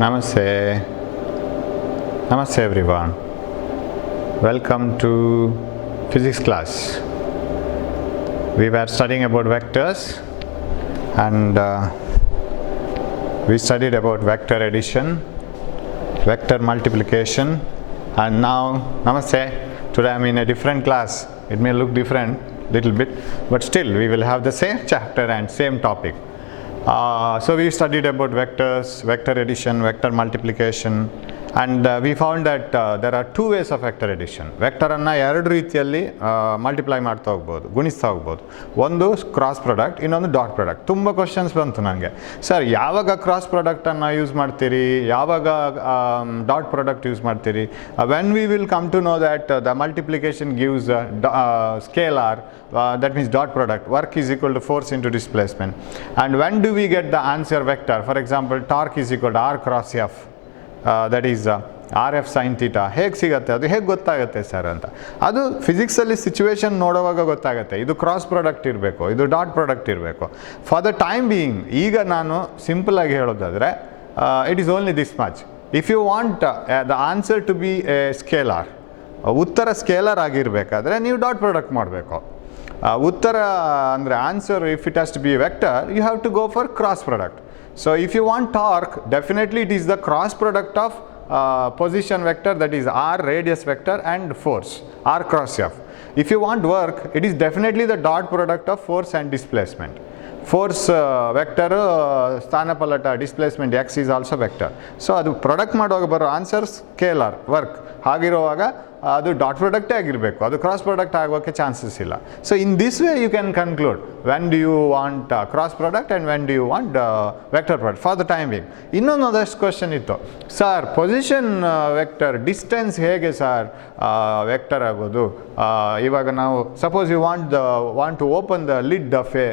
Namaste. Namaste everyone. Welcome to physics class. We were studying about vectors and we studied about vector addition, vector multiplication, and now, Namaste, today I am in a different class. It may look different little bit, but still we will have the same chapter and same topic. So we studied about vectors, vector addition, vector multiplication, and we found that there are two ways of vector addition. Vector ಅನ್ನು ಎರಡು ರೀತಿಯಲ್ಲಿ multiply ಮಾಡ್ತಾ ಹೋಗ್ಬೋದು, ಗುಣಿಸ್ತಾ ಹೋಗ್ಬೋದು. ಒಂದು cross product, ಇನ್ನೊಂದು dot product. ತುಂಬ ಕ್ವಶನ್ಸ್ ಬಂತು ನನಗೆ, ಸರ್ ಯಾವಾಗ ಕ್ರಾಸ್ ಪ್ರಾಡಕ್ಟನ್ನು ಯೂಸ್ ಮಾಡ್ತೀರಿ, ಯಾವಾಗ ಡಾಟ್ ಪ್ರಾಡಕ್ಟ್ ಯೂಸ್ ಮಾಡ್ತೀರಿ. When we will come to know that the multiplication gives scalar, that means dot product, work is equal to force into displacement. And when do we get the answer vector? For example, torque is equal to R cross F, that is RF sin theta. ಹೇಗೆ ಸಿಗುತ್ತೆ, ಅದು ಹೇಗೆ ಗೊತ್ತಾಗುತ್ತೆ sir ಅಂತ. ಅದು ಫಿಸಿಕ್ಸಲ್ಲಿ situation ನೋಡುವಾಗ ಗೊತ್ತಾಗುತ್ತೆ. ಇದು ಕ್ರಾಸ್ ಪ್ರಾಡಕ್ಟ್ ಇರಬೇಕು, ಇದು ಡಾಟ್ ಪ್ರಾಡಕ್ಟ್ ಇರಬೇಕು. ಫಾರ್ ದ ಟೈಮ್ ಬೀಯಿಂಗ್ ಈಗ ನಾನು ಸಿಂಪಲಾಗಿ ಹೇಳೋದಾದರೆ it is only this much. If you want the answer to be a scalar, ಉತ್ತರ ಸ್ಕೇಲಾರ್ ಆಗಿರಬೇಕಾದ್ರೆ ನೀವು ಡಾಟ್ ಪ್ರಾಡಕ್ಟ್ ಮಾಡಬೇಕು. ಉತ್ತರ ಅಂದರೆ answer, if it has to be vector, you have to go for cross product. So if you want torque, definitely it is the cross product of position vector, that is R radius vector, and force, R cross F. If you want work, it is definitely the dot product of force and displacement. Force vector ಸ್ಥಾನಪಲ್ಲಟ, displacement x is also vector. So ಅದು product ಮಾಡುವಾಗ ಬರೋ answer scalar work. ಹಾಗಿರುವಾಗ ಅದು dot ಪ್ರಾಡಕ್ಟೇ ಆಗಿರಬೇಕು, ಅದು cross product ಆಗೋಕ್ಕೆ ಚಾನ್ಸಸ್ ಇಲ್ಲ. So in this way you can conclude when do you want cross product and when do you want vector product for the timing. ಇನ್ನೊಂದು ಅದಷ್ಟು ಕ್ವಶನ್ ಇತ್ತು, ಸರ್ ಪೊಸಿಷನ್ ವೆಕ್ಟರ್ ಡಿಸ್ಟೆನ್ಸ್ ಹೇಗೆ sir vector ಆಗೋದು. ಇವಾಗ ನಾವು suppose you want to open the lid of a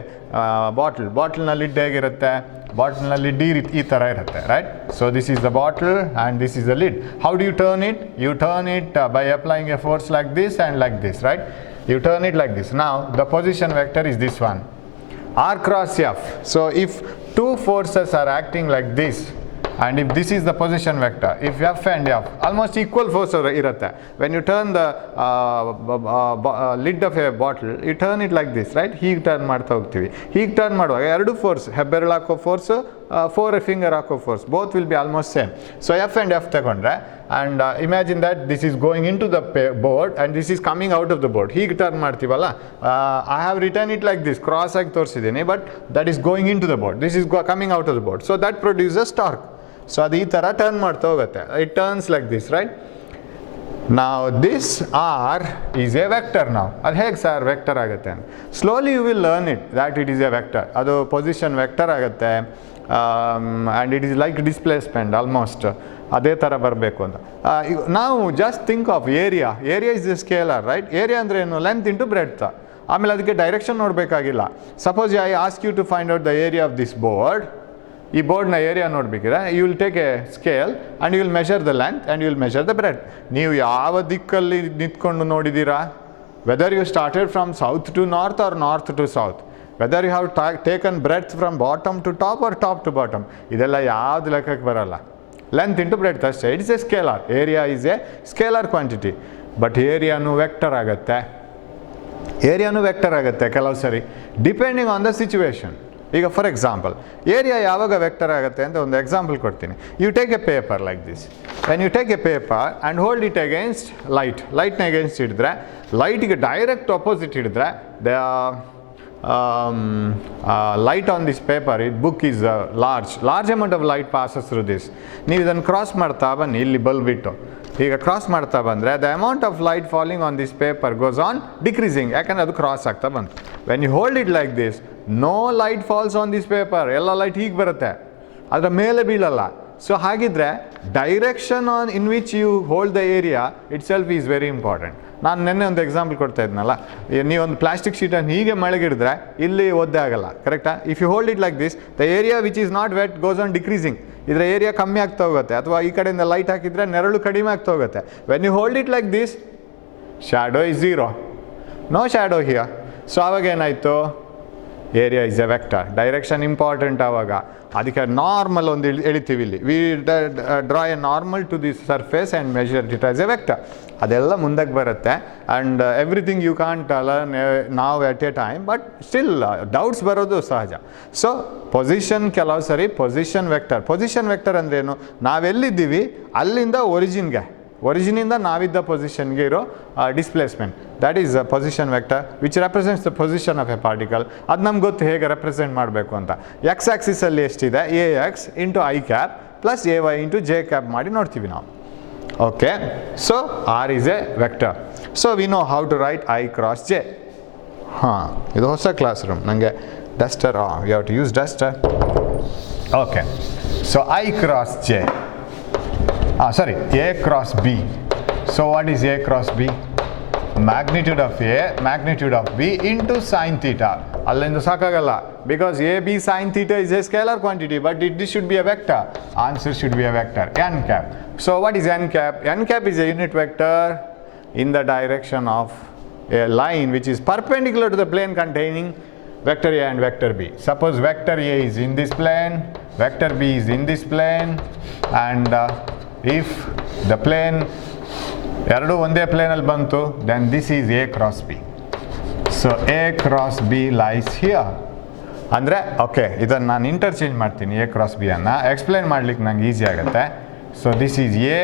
ಬಾಟಲ್ನ lid ಹೇಗಿರುತ್ತೆ, ಬಾಟಲ್ನ ಲಿಡ್ ಈ ಥರ ಇರುತ್ತೆ, right. So this is the bottle and this is the lid. How do you turn it? You turn it by applying a force like this and like this, right? You turn it like this. Now the position vector is this one, R cross F. So if two forces are acting like this, and if this is the position vector, if F and F almost equal force irutte, when you turn the lid of a bottle, you turn it like this, right? ಹೀಗೆ turn ಮಾಡ್ತಾ ಹೋಗ್ತೀವಿ. ಹೀಗೆ turn ಮಾಡುವಾಗ ಎರಡು force, ಹೆಬ್ಬೆರಳು ಹಾಕೋ force, four finger ಹಾಕೋ force, both will be almost same. So F and F ತಗೊಂಡ್ರೆ, and imagine that this is going into the board and this is coming out of the board. ಹೀಗೆ turn ಮಾಡ್ತೀವಲ್ಲ, I have written it like this, cross ಆಗಿ ತೋರಿಸಿದ್ದೀನಿ, but that is going into the board, this is coming out of the board. So that produces torque. So ಅದು ಈ ಥರ turn ಮಾಡ್ತಾ ಹೋಗುತ್ತೆ. It turns like this, right. ನಾವು this R is a vector. ನಾವು ಅದು ಹೇಗೆ ಸರ್ ವೆಕ್ಟರ್ ಆಗುತ್ತೆ ಅಂತ slowly you will learn it that it is a vector. ಅದು ಪೊಸಿಷನ್ ವೆಕ್ಟರ್ ಆಗುತ್ತೆ, and it is like displacement, almost ಅದೇ ಥರ ಬರಬೇಕು ಅಂತ. ನಾವು just think of area. Area is a scalar, right. Area ಅಂದರೆ ಏನು? Length into breadth. ಆಮೇಲೆ ಅದಕ್ಕೆ ಡೈರೆಕ್ಷನ್ ನೋಡಬೇಕಾಗಿಲ್ಲ. Suppose I ask you to find out the area of this board. ಈ ಬೋರ್ಡ್ನ ಏರಿಯಾ ನೋಡಬೇಕಿದ್ರೆ you will take a scale and you will measure the length and you will measure the breadth. ನೀವು ಯಾವ ದಿಕ್ಕಲ್ಲಿ ನಿಂತ್ಕೊಂಡು ನೋಡಿದ್ದೀರಾ, whether you started from south to north or north to south, whether you have taken breadth from bottom to top or top to bottom, ಇದೆಲ್ಲ ಯಾವ್ದು ಲೆಕ್ಕಕ್ಕೆ ಬರಲ್ಲ. Length into breadth ಅಷ್ಟೇ. It's a scalar. Area is a scalar quantity. But ಏರಿಯಾನು vector ಆಗುತ್ತೆ, ಏರಿಯಾನು vector ಆಗುತ್ತೆ ಕೆಲವು ಸರಿ, ಡಿಪೆಂಡಿಂಗ್ ಆನ್ ದ ಸಿಚುವೇಶನ್. ಈಗ ಫಾರ್ ಎಕ್ಸಾಂಪಲ್ ಏರಿಯಾ ಯಾವಾಗ ವೆಕ್ಟರ್ ಆಗುತ್ತೆ ಅಂತ ಒಂದು ಎಕ್ಸಾಂಪಲ್ ಕೊಡ್ತೀನಿ. You take a paper like this. When you take a paper and hold it against ಲೈಟ್ನ ಅಗೇನ್ಸ್ಟ್ ಹಿಡಿದ್ರೆ, ಲೈಟಿಗೆ ಡೈರೆಕ್ಟ್ ಅಪೋಸಿಟ್ ಹಿಡಿದ್ರೆ, the light on this paper, book is large amount of light passes through this. ನೀವು ಇದನ್ನು cross ಮಾಡ್ತಾ ಬನ್ನಿ, ಇಲ್ಲಿ bulb ಇಟ್ಟು ಈಗ ಕ್ರಾಸ್ ಮಾಡ್ತಾ ಬಂದರೆ the amount of light falling on this paper goes on decreasing, ಯಾಕಂದರೆ ಅದು ಕ್ರಾಸ್ ಆಗ್ತಾ ಬಂತು. When you hold it like this, no light falls on this paper. ಎಲ್ಲ ಲೈಟ್ ಹೀಗೆ ಬರುತ್ತೆ, ಅದರ ಮೇಲೆ ಬೀಳಲ್ಲ. ಸೊ ಹಾಗಿದ್ರೆ direction on in which you hold the area itself is very important. ನಾನು ನಿನ್ನೆ ಒಂದು ಎಕ್ಸಾಂಪಲ್ ಕೊಡ್ತಾ ಇದ್ನಲ್ಲ, ನೀವೊಂದು ಪ್ಲಾಸ್ಟಿಕ್ ಶೀಟನ್ನು ಹೀಗೆ ಮಳೆಗಿಡಿದ್ರೆ ಇಲ್ಲಿ ಒದ್ದೆ ಆಗಲ್ಲ, ಕರೆಕ್ಟಾ? If you hold it like this, the area which is not wet goes on decreasing. ಇದರ ಏರಿಯಾ ಕಮ್ಮಿ ಆಗ್ತಾ ಹೋಗುತ್ತೆ. ಅಥವಾ ಈ ಕಡೆಯಿಂದ ಲೈಟ್ ಹಾಕಿದರೆ ನೆರಳು ಕಡಿಮೆ ಆಗ್ತಾ ಹೋಗುತ್ತೆ. When you hold it like this, shadow is zero, no shadow here. So ಆವಾಗ ಏನಾಯಿತು, area is a vector. Direction important ಆವಾಗ ಅದಕ್ಕೆ ನಾರ್ಮಲ್ ಒಂದು ಎಳಿತೀವಿ ಇಲ್ಲಿ. We draw a normal to this surface and measure it as a vector. ಅದೆಲ್ಲ ಮುಂದಕ್ಕೆ ಬರುತ್ತೆ. And everything you can't learn ನಾವು at a time, but still doubts ಬರೋದು ಸಹಜ. ಸೊ ಪೊಸಿಷನ್ ಕೆಲವು ಸರಿ ಪೊಸಿಷನ್ ವೆಕ್ಟರ್ ಅಂದ್ರೇನು, ನಾವೆಲ್ಲಿದ್ದೀವಿ ಅಲ್ಲಿಂದ ಒರಿಜಿನಿಂದ ನಾವಿದ್ದ ಪೊಸಿಷನ್ಗೆ ಇರೋ displacement, that is position vector which represents the position of A particle. ಅದು ನಮ್ಗೆ ಗೊತ್ತು ಹೇಗೆ ರೆಪ್ರೆಸೆಂಟ್ ಮಾಡಬೇಕು ಅಂತ. ಎಕ್ಸ್ ಆಕ್ಸಿಸಲ್ಲಿ ಎಷ್ಟಿದೆ, AX into I cap plus AY into J cap ಮಾಡಿ ನೋಡ್ತೀವಿ ನಾವು. Okay, so R is a vector. So we know how to write I cross J. ಹಾಂ, ಇದು ಹೊಸ ಕ್ಲಾಸ್ ರೂಮ್, ನನಗೆ duster, you have to use duster. Okay, so I cross J. A cross B. So what is A cross B? Magnitude of A, magnitude of B into sin theta. Allinda sakagalla, because AB sin theta is a scalar quantity, but this should be a vector. Answer should be a vector, n cap. So what is n cap? N cap is a unit vector in the direction of a line which is perpendicular to the plane containing vector A and vector B. Suppose vector A is in this plane, vector B is in this plane, and if the plane ಎರಡು ಒಂದೇ ಪ್ಲೇನಲ್ಲಿ ಬಂತು, then this is A cross B. So A cross B lies here. ಅಂದರೆ okay, ಇದನ್ನು ನಾನು interchange ಮಾಡ್ತೀನಿ A cross B ಅನ್ನು. Explain ಮಾಡ್ಲಿಕ್ಕೆ ನಂಗೆ ಈಸಿ ಆಗುತ್ತೆ. So this is A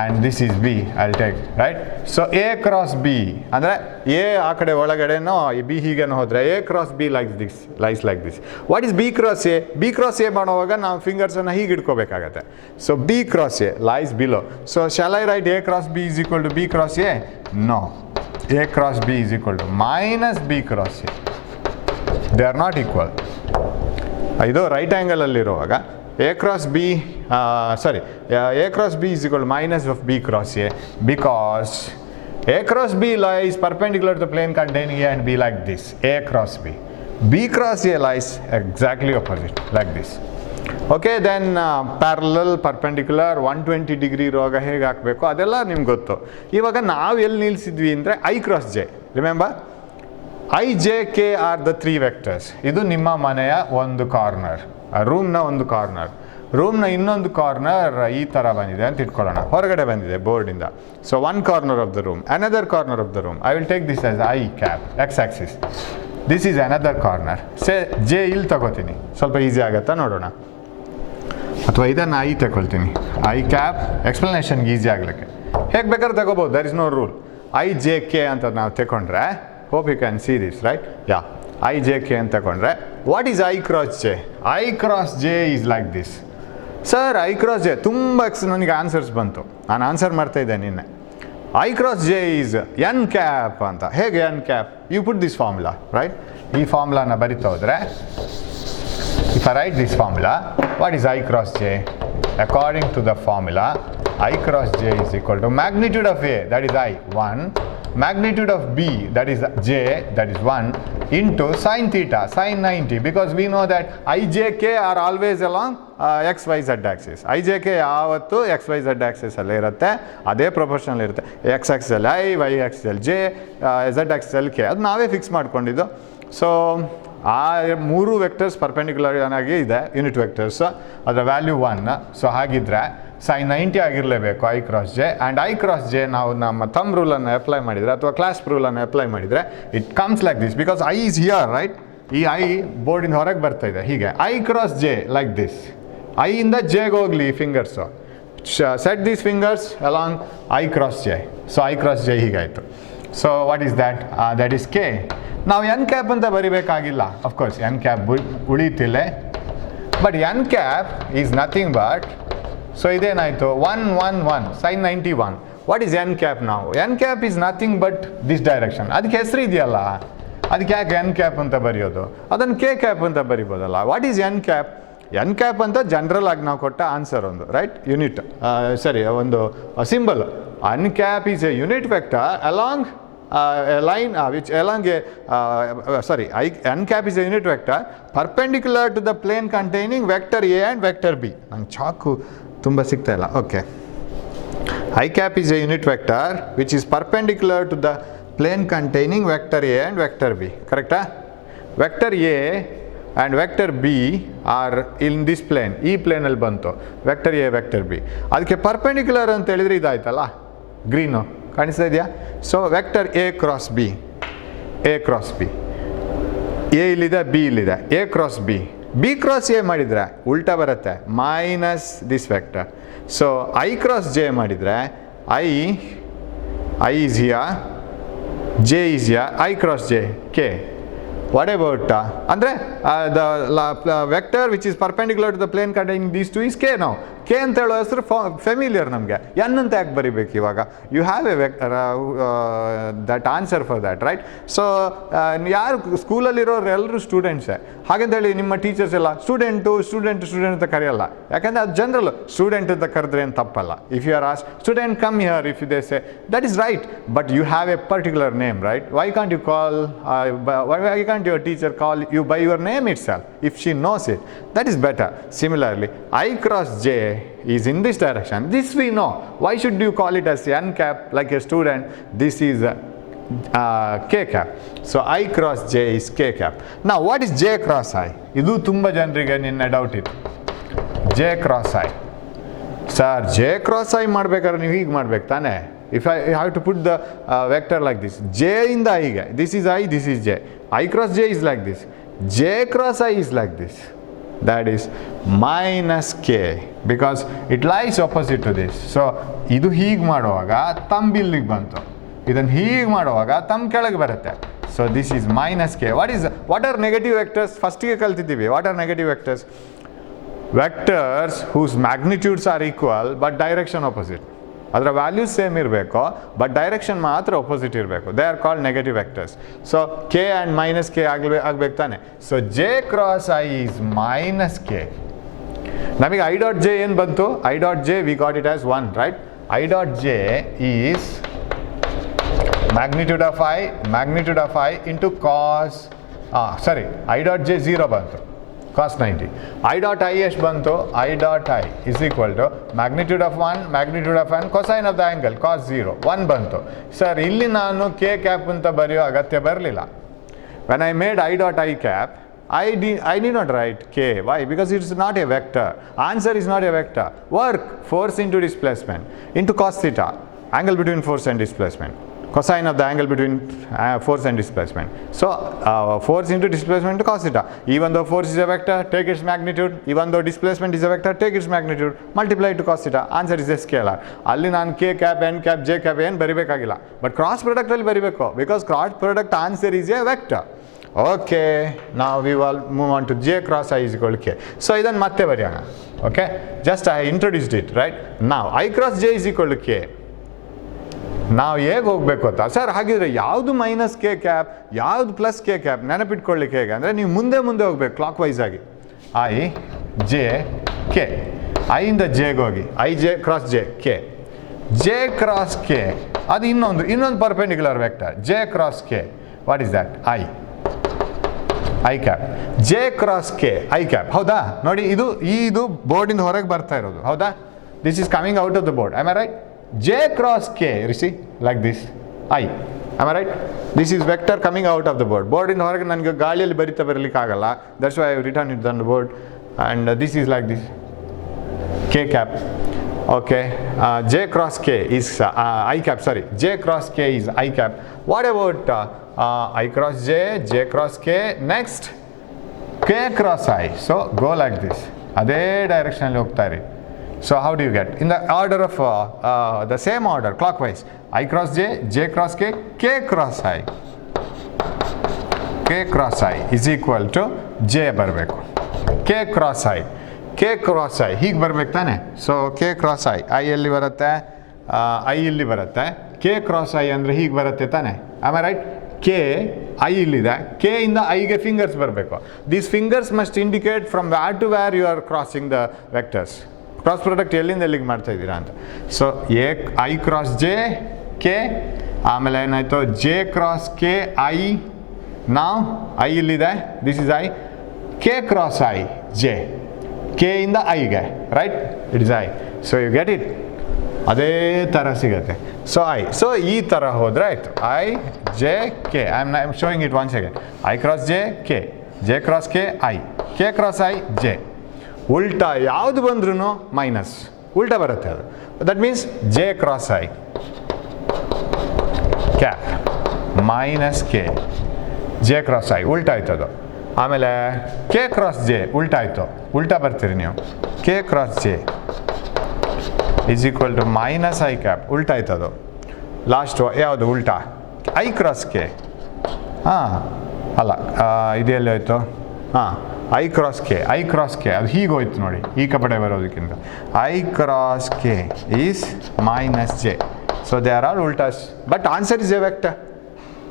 and this is B, I'll take, right? So A cross B ಅಂದರೆ A ಆ ಕಡೆ ಒಳಗಡೆನೋ B ಹೀಗೇನೋ ಹೋದರೆ A cross B lies like this. What is B cross A? B cross A ಮಾಡುವಾಗ ನಾವು ಫಿಂಗರ್ಸನ್ನು ಹೀಗೆ ಇಟ್ಕೋಬೇಕಾಗತ್ತೆ. So B cross A lies below. So shall I write A cross B is equal to B cross A? No. A cross B is equal to minus B cross A. They are not equal. ಇದು right ಆ್ಯಂಗಲಲ್ಲಿರುವಾಗ A cross B is equal to minus of B cross A, because A cross B lies perpendicular to the plane containing A and B like this, A cross B. B cross A lies exactly opposite, like this. Okay, then parallel, perpendicular, 120 degree ಇರುವಾಗ ಹೇಗೆ ಹಾಕಬೇಕು ಅದೆಲ್ಲ ನಿಮ್ಗೆ ಗೊತ್ತು. ಇವಾಗ ನಾವು ಎಲ್ಲಿ ನಿಲ್ಲಿಸಿದ್ವಿ ಅಂದರೆ I cross J. Remember, I, J, K are the 3 vectors. ಇದು ನಿಮ್ಮ ಮನೆಯ ಒಂದು ಕಾರ್ನರ್, ರೂಮ್ನ ಒಂದು ಕಾರ್ನರ್. ರೂಮ್ನ ಇನ್ನೊಂದು ಕಾರ್ನರ್ ಈ ಥರ ಬಂದಿದೆ ಅಂತ ಇಟ್ಕೊಳ್ಳೋಣ, ಹೊರಗಡೆ ಬಂದಿದೆ ಬೋರ್ಡಿಂದ. So one corner of the room, another corner of the room. I will take this as I cap, X axis. This is another corner. J ಇಲ್ಲಿ ತಗೋತೀನಿ, ಸ್ವಲ್ಪ ಈಸಿ ಆಗುತ್ತಾ ನೋಡೋಣ. ಅಥವಾ ಇದನ್ನು I ತಗೊಳ್ತೀನಿ, I ಕ್ಯಾಪ್. ಎಕ್ಸ್ಪ್ಲನೇಷನ್ಗೆ ಈಸಿ ಆಗಲಿಕ್ಕೆ ಹೇಗೆ ಬೇಕಾದ್ರೆ ತಗೋಬೋದು, there is no rule. I, J, K ಅಂತ ನಾವು ತಗೊಂಡ್ರೆ, hope you can see this, right? Yeah, I, J, K ಅಂತ ತಗೊಂಡ್ರೆ, what is I cross J? I cross J is like this. Sir I cross J ತುಂಬ ನನಗೆ answers ಬಂತು, ನಾನು answer ಮಾಡ್ತಾ ಇದ್ದೆ ನಿನ್ನೆ. I cross J is n cap ಅಂತ. ಹೇಗೆ n cap? You put this formula, right? ಈ ಫಾರ್ಮುಲಾನ ಬರಿತಾ ಹೋದರೆ, if I write this formula, what is I cross J? According to the formula, I cross J is equal to magnitude of A, that is I, 1, magnitude of B, that is J, that is 1, into sin theta, sin 90, because we know that I, J, K are always along X, Y, Z axis. I, J, K ಯಾವತ್ತು X, Y, Z axis ಅಲ್ಲೇ ಇರುತ್ತೆ, ಅದೇ proportional ಇರುತ್ತೆ. X axis ಅಲ್ಲಿ I, Y axis ಅಲ್ಲಿ J, Z axis ಅಲ್ಲಿ K, ಅದು ನಾವೇ ಫಿಕ್ಸ್ ಮಾಡ್ಕೊಂಡಿದ್ದು. ಸೊ ಆ 3 ವೆಕ್ಟರ್ಸ್ ಪರ್ಪೆಂಡಿಕ್ಯುಲರ್ ಆಗಿ ಇದೆ, ಯೂನಿಟ್ ವೆಕ್ಟರ್ಸ್, ಅದರ ವ್ಯಾಲ್ಯೂ 1. ಸೊ ಹಾಗಿದ್ರೆ sin 90 ಆಗಿರಲೇಬೇಕು I cross J. And I cross J ನಾವು ನಮ್ಮ ಥಂಬ್ ರೂಲನ್ನು ಅಪ್ಲೈ ಮಾಡಿದರೆ ಅಥವಾ ಕ್ಲಾಸ್ಪ್ ರೂಲನ್ನು ಅಪ್ಲೈ ಮಾಡಿದರೆ it comes like this, because I is here, right? ಈ I ಬೋರ್ಡಿಂದ ಹೊರಗೆ ಬರ್ತಾ ಇದೆ, ಹೀಗೆ I cross J like this. I ಇಂದ Jಗೆ ಹೋಗಲಿ fingers, set these fingers along I cross J. So I cross J ಹೀಗಾಯಿತು. So what is that? That is K. ನಾವು n ಕ್ಯಾಪ್ ಅಂತ ಬರಿಬೇಕಾಗಿಲ್ಲ, ಅಫ್ಕೋರ್ಸ್ n ಕ್ಯಾಪ್ ಉಳಿತಿಲ್ಲ, but n cap is nothing but, so ಇದೇನಾಯಿತು, 1, 1, 1, sin 91. What is n cap? ನಾವು n cap is nothing but this direction. ಅದಕ್ಕೆ ಹೆಸರು ಇದೆಯಲ್ಲ, ಅದಕ್ಕೆ ಯಾಕೆ n ಕ್ಯಾಪ್ ಅಂತ ಬರೆಯೋದು? ಅದನ್ನು K ಕ್ಯಾಪ್ ಅಂತ ಬರಿಬೋದಲ್ಲ. What is n cap? n cap ಅಂತ ಜನರಲ್ ಆಗಿ ನಾವು ಕೊಟ್ಟ ಆನ್ಸರ್ ಒಂದು, ರೈಟ್? ಯೂನಿಟ್, ಒಂದು symbol. n cap is a unit vector along a line which along n cap is a unit vector perpendicular to the plane containing vector A and vector B. ನಂಗೆ ಚಾಕು ತುಂಬ ಸಿಗ್ತಾ ಇಲ್ಲ. Okay, I cap is a unit vector which is perpendicular to the plane containing vector A and vector B. ಕರೆಕ್ಟಾ? Vector A and vector B are in this plane, ಈ ಪ್ಲೇನಲ್ಲಿ ಬಂತು vector A vector B. ಅದಕ್ಕೆ perpendicular ಅಂತ ಹೇಳಿದರೆ ಇದಾಯ್ತಲ್ಲ green ಕಾಣಿಸ್ತಾ ಇದೆಯಾ? So vector A cross B, A cross B, A ಇಲ್ಲಿದೆ ಬಿ ಇಲ್ಲಿದೆ, A cross B, B cross A ಮಾಡಿದರೆ ಉಲ್ಟಾ ಬರುತ್ತೆ minus this vector. So I cross J ಮಾಡಿದರೆ I is here, J is here, I cross J K. What about ಅಂದರೆ the vector which is perpendicular to the plane containing these two is k now. K ಅಂತ ಹೇಳೋ ಹೆಸರು familiar ನಮಗೆ, N ಅಂತ ಯಾಕೆ ಬರಿಬೇಕು ಇವಾಗ? You have a vector that answer for that, right? So ಯಾರು ಸ್ಕೂಲಲ್ಲಿರೋರು ಎಲ್ಲರೂ ಸ್ಟೂಡೆಂಟ್ಸೇ, ಹಾಗಂತೇಳಿ ನಿಮ್ಮ ಟೀಚರ್ಸ್ ಎಲ್ಲ ಸ್ಟೂಡೆಂಟ್ ಅಂತ ಕರೆಯಲ್ಲ, ಯಾಕಂದರೆ ಅದು ಜನರಲ್. ಸ್ಟೂಡೆಂಟ್ ಅಂತ ಕರೆದ್ರೆ ಏನು ತಪ್ಪಲ್ಲ. If you are as student come here, if they say that is right, but you have a particular name, right? Why can't you call, why can't your teacher call you by your name itself if she knows it? That is better. Similarly, I cross j is in this direction. This we know. Why should you call it as n cap like a student? This is k cap. So I cross j is k cap. Now what is j cross I? Idu tumba janrige ninna doubt idu. J cross I. Sir, j cross I ಮಾಡಬೇಕಾದ್ರೆ ನೀವು ಹೀಗೆ ಮಾಡಬೇಕು ತಾನೇ? If I have to put the vector like this, j in the I ಗೆ, this is I, this is j. I cross j is like this. J cross I is like this. That is minus k because it lies opposite to this. So ಇದು ಹೀಗೆ ಮಾಡುವಾಗ ತಮ್ಮ ಇಲ್ಲಿಗೆ ಬಂತು, ಇದನ್ನು ಹೀಗೆ ಮಾಡುವಾಗ ತಮ್ಮ ಕೆಳಗೆ ಬರುತ್ತೆ. So this is minus k. What are negative vectors? ಫಸ್ಟಿಗೆ ಕಲ್ತಿದ್ದೀವಿ. What are negative vectors? Vectors whose magnitudes are equal but direction opposite. ಅದರ ವ್ಯಾಲ್ಯೂಸ್ ಸೇಮ್ ಇರಬೇಕು ಬಟ್ ಡೈರೆಕ್ಷನ್ ಮಾತ್ರ ಅಪೋಸಿಟ್ ಇರಬೇಕು. They are called negative vectors. So K and minus K ಆಗಬೇಕು ತಾನೆ. So J cross I is minus K. ನಮಗೆ I dot J ಏನು ಬಂತು? I dot J we got it as 1, right? I dot J is magnitude of I into cos, I dot J 0 ಬಂತು, cos 90. I dot I ಎಷ್ಟು ಬಂತು? I dot I is equal to magnitude of 1, magnitude of 1, cosine of the angle, cos 0, 1 ಬಂತು. Sir ಇಲ್ಲಿ ನಾನು k cap ಅಂತ ಬರೆಯೋ ಅಗತ್ಯ ಬರಲಿಲ್ಲ. When I made I dot I cap, I did not write k. Why? Because it is not a vector. Answer is not a vector. Work, force into displacement, into cos theta, angle between force and displacement. Cosine of the angle between force and displacement. So force into displacement to cos theta. Even though force is a vector, take its magnitude. Even though displacement is a vector, take its magnitude. Multiply it to cos theta. Answer is a scalar. ಅಲ್ಲಿ ನಾನು k cap, n cap, j cap ಏನು ಬರಿಬೇಕಾಗಿಲ್ಲ. But cross product ಅಲ್ಲಿ ಬರಿಬೇಕು. Because cross product answer is a vector. Okay, ನಾವು we will move on to j cross I is equal to k. So ಇದನ್ನು ಮತ್ತೆ ಬರೆಯೋಣ. Okay, just I introduced it, right? ನಾವು I cross j is equal to k. ನಾವು ಹೇಗೆ ಹೋಗಬೇಕು ಅಂತ sir, ಹಾಗಿದ್ರೆ ಯಾವುದು ಮೈನಸ್ ಕೆ ಕ್ಯಾಪ್, ಯಾವುದು ಪ್ಲಸ್ ಕೆ ಕ್ಯಾಪ್ ನೆನಪಿಟ್ಕೊಳ್ಳಿಕ್ಕೆ ಹೇಗೆ ಅಂದರೆ ನೀವು ಮುಂದೆ ಹೋಗ್ಬೇಕು ಕ್ಲಾಕ್ ವೈಸ್ ಆಗಿ. ಐ ಜೆ ಕೆ, ಐಯಿಂದ ಜೆಗೆ ಹೋಗಿ I J cross J K, J cross K ಅದು ಇನ್ನೊಂದು perpendicular vector J cross K. What is that? I cap. J cross K I cap. ಹೌದಾ? ನೋಡಿ, ಇದು ಬೋರ್ಡಿಂದ ಹೊರಗೆ ಬರ್ತಾ ಇರೋದು. ಹೌದಾ? This is coming out of the board. Am I right? J cross K, you see, like this, I. Am I right? This is vector coming out of the board. Board in ಹೊರಗೆ ನನಗೆ ಗಾಳಿಯಲ್ಲಿ ಬರಲಿಕ್ಕೆ ಆಗಲ್ಲ. That's why I have written it on the board. And this is like this, K cap. Okay, J cross K is I cap. Sorry, J cross K is I cap. What about I cross J, J cross K? Next, K cross I. So go like this. ಅದೇ ಡೈರೆಕ್ಷನಲ್ಲಿ ಹೋಗ್ತಾ ಇರಿ. So how do you get? In the order of the same order, clockwise. I cross J, J cross K, K cross I. K cross I is equal to J ಬರಬೇಕು. K cross I. K cross I ಹೀಗೆ ಬರಬೇಕು ತಾನೆ. So K cross I, I ಎಲ್ಲಿ ಬರುತ್ತೆ? I ಇಲ್ಲಿ ಬರುತ್ತೆ. K cross I ಅಂದರೆ ಹೀಗೆ ಬರುತ್ತೆ ತಾನೆ. Am I right? K, I ಇಲ್ಲಿದೆ. K ಇಂದ I ಗೆ ಫಿಂಗರ್ಸ್ ಬರಬೇಕು. These fingers must indicate from where to where you are crossing the vectors. Cross product ಎಲ್ಲಿಂದ ಎಲ್ಲಿಗೆ ಮಾಡ್ತಾ ಇದ್ದೀರಾ ಅಂತ. So I cross J K, ಆಮೇಲೆ ಏನಾಯಿತು ಜೆ ಕ್ರಾಸ್ ಕೆ ಐ, ನಾವು ಐ ಇಲ್ಲಿದೆ, this is I, K cross I J, K ಇಂದ ಐಗೆ, right? It is I. So you get it. ಅದೇ ಥರ ಸಿಗುತ್ತೆ. ಸೊ ಸೊ ಈ ಥರ ಹೋದರೆ ಆಯಿತು. I J K I am showing it once again. I cross J K, J cross K I, K cross I J. ಉಲ್ಟಾ ಯಾವುದು ಬಂದ್ರೂ ಮೈನಸ್ ಉಲ್ಟಾ ಬರುತ್ತೆ ಅದು. That means J cross I cap minus K, J cross I ಉಲ್ಟಾ ಆಯ್ತು ಅದು. ಆಮೇಲೆ ಕೆ ಕ್ರಾಸ್ ಜೆ ಉಲ್ಟಾ ಆಯಿತು, ಉಲ್ಟಾ ಬರ್ತೀರಿ ನೀವು. K cross J is equal to minus I cap ಉಲ್ಟಾ ಆಯ್ತು ಅದು. ಲಾಸ್ಟು ಯಾವುದು ಉಲ್ಟಾ? I cross K. ಹಾಂ ಅಲ್ಲ, ಇದೆಲ್ಲಿ ಹೋಯ್ತು? ಹಾಂ I cross K, I cross K ಅದು ಹೀಗೆ ಹೋಯ್ತು ನೋಡಿ, ಈ ಕಪಡೆ ಬರೋದಕ್ಕಿಂತ. I cross K is minus J. So they are all ಉಲ್ಟಾಸ್. But answer is a vector.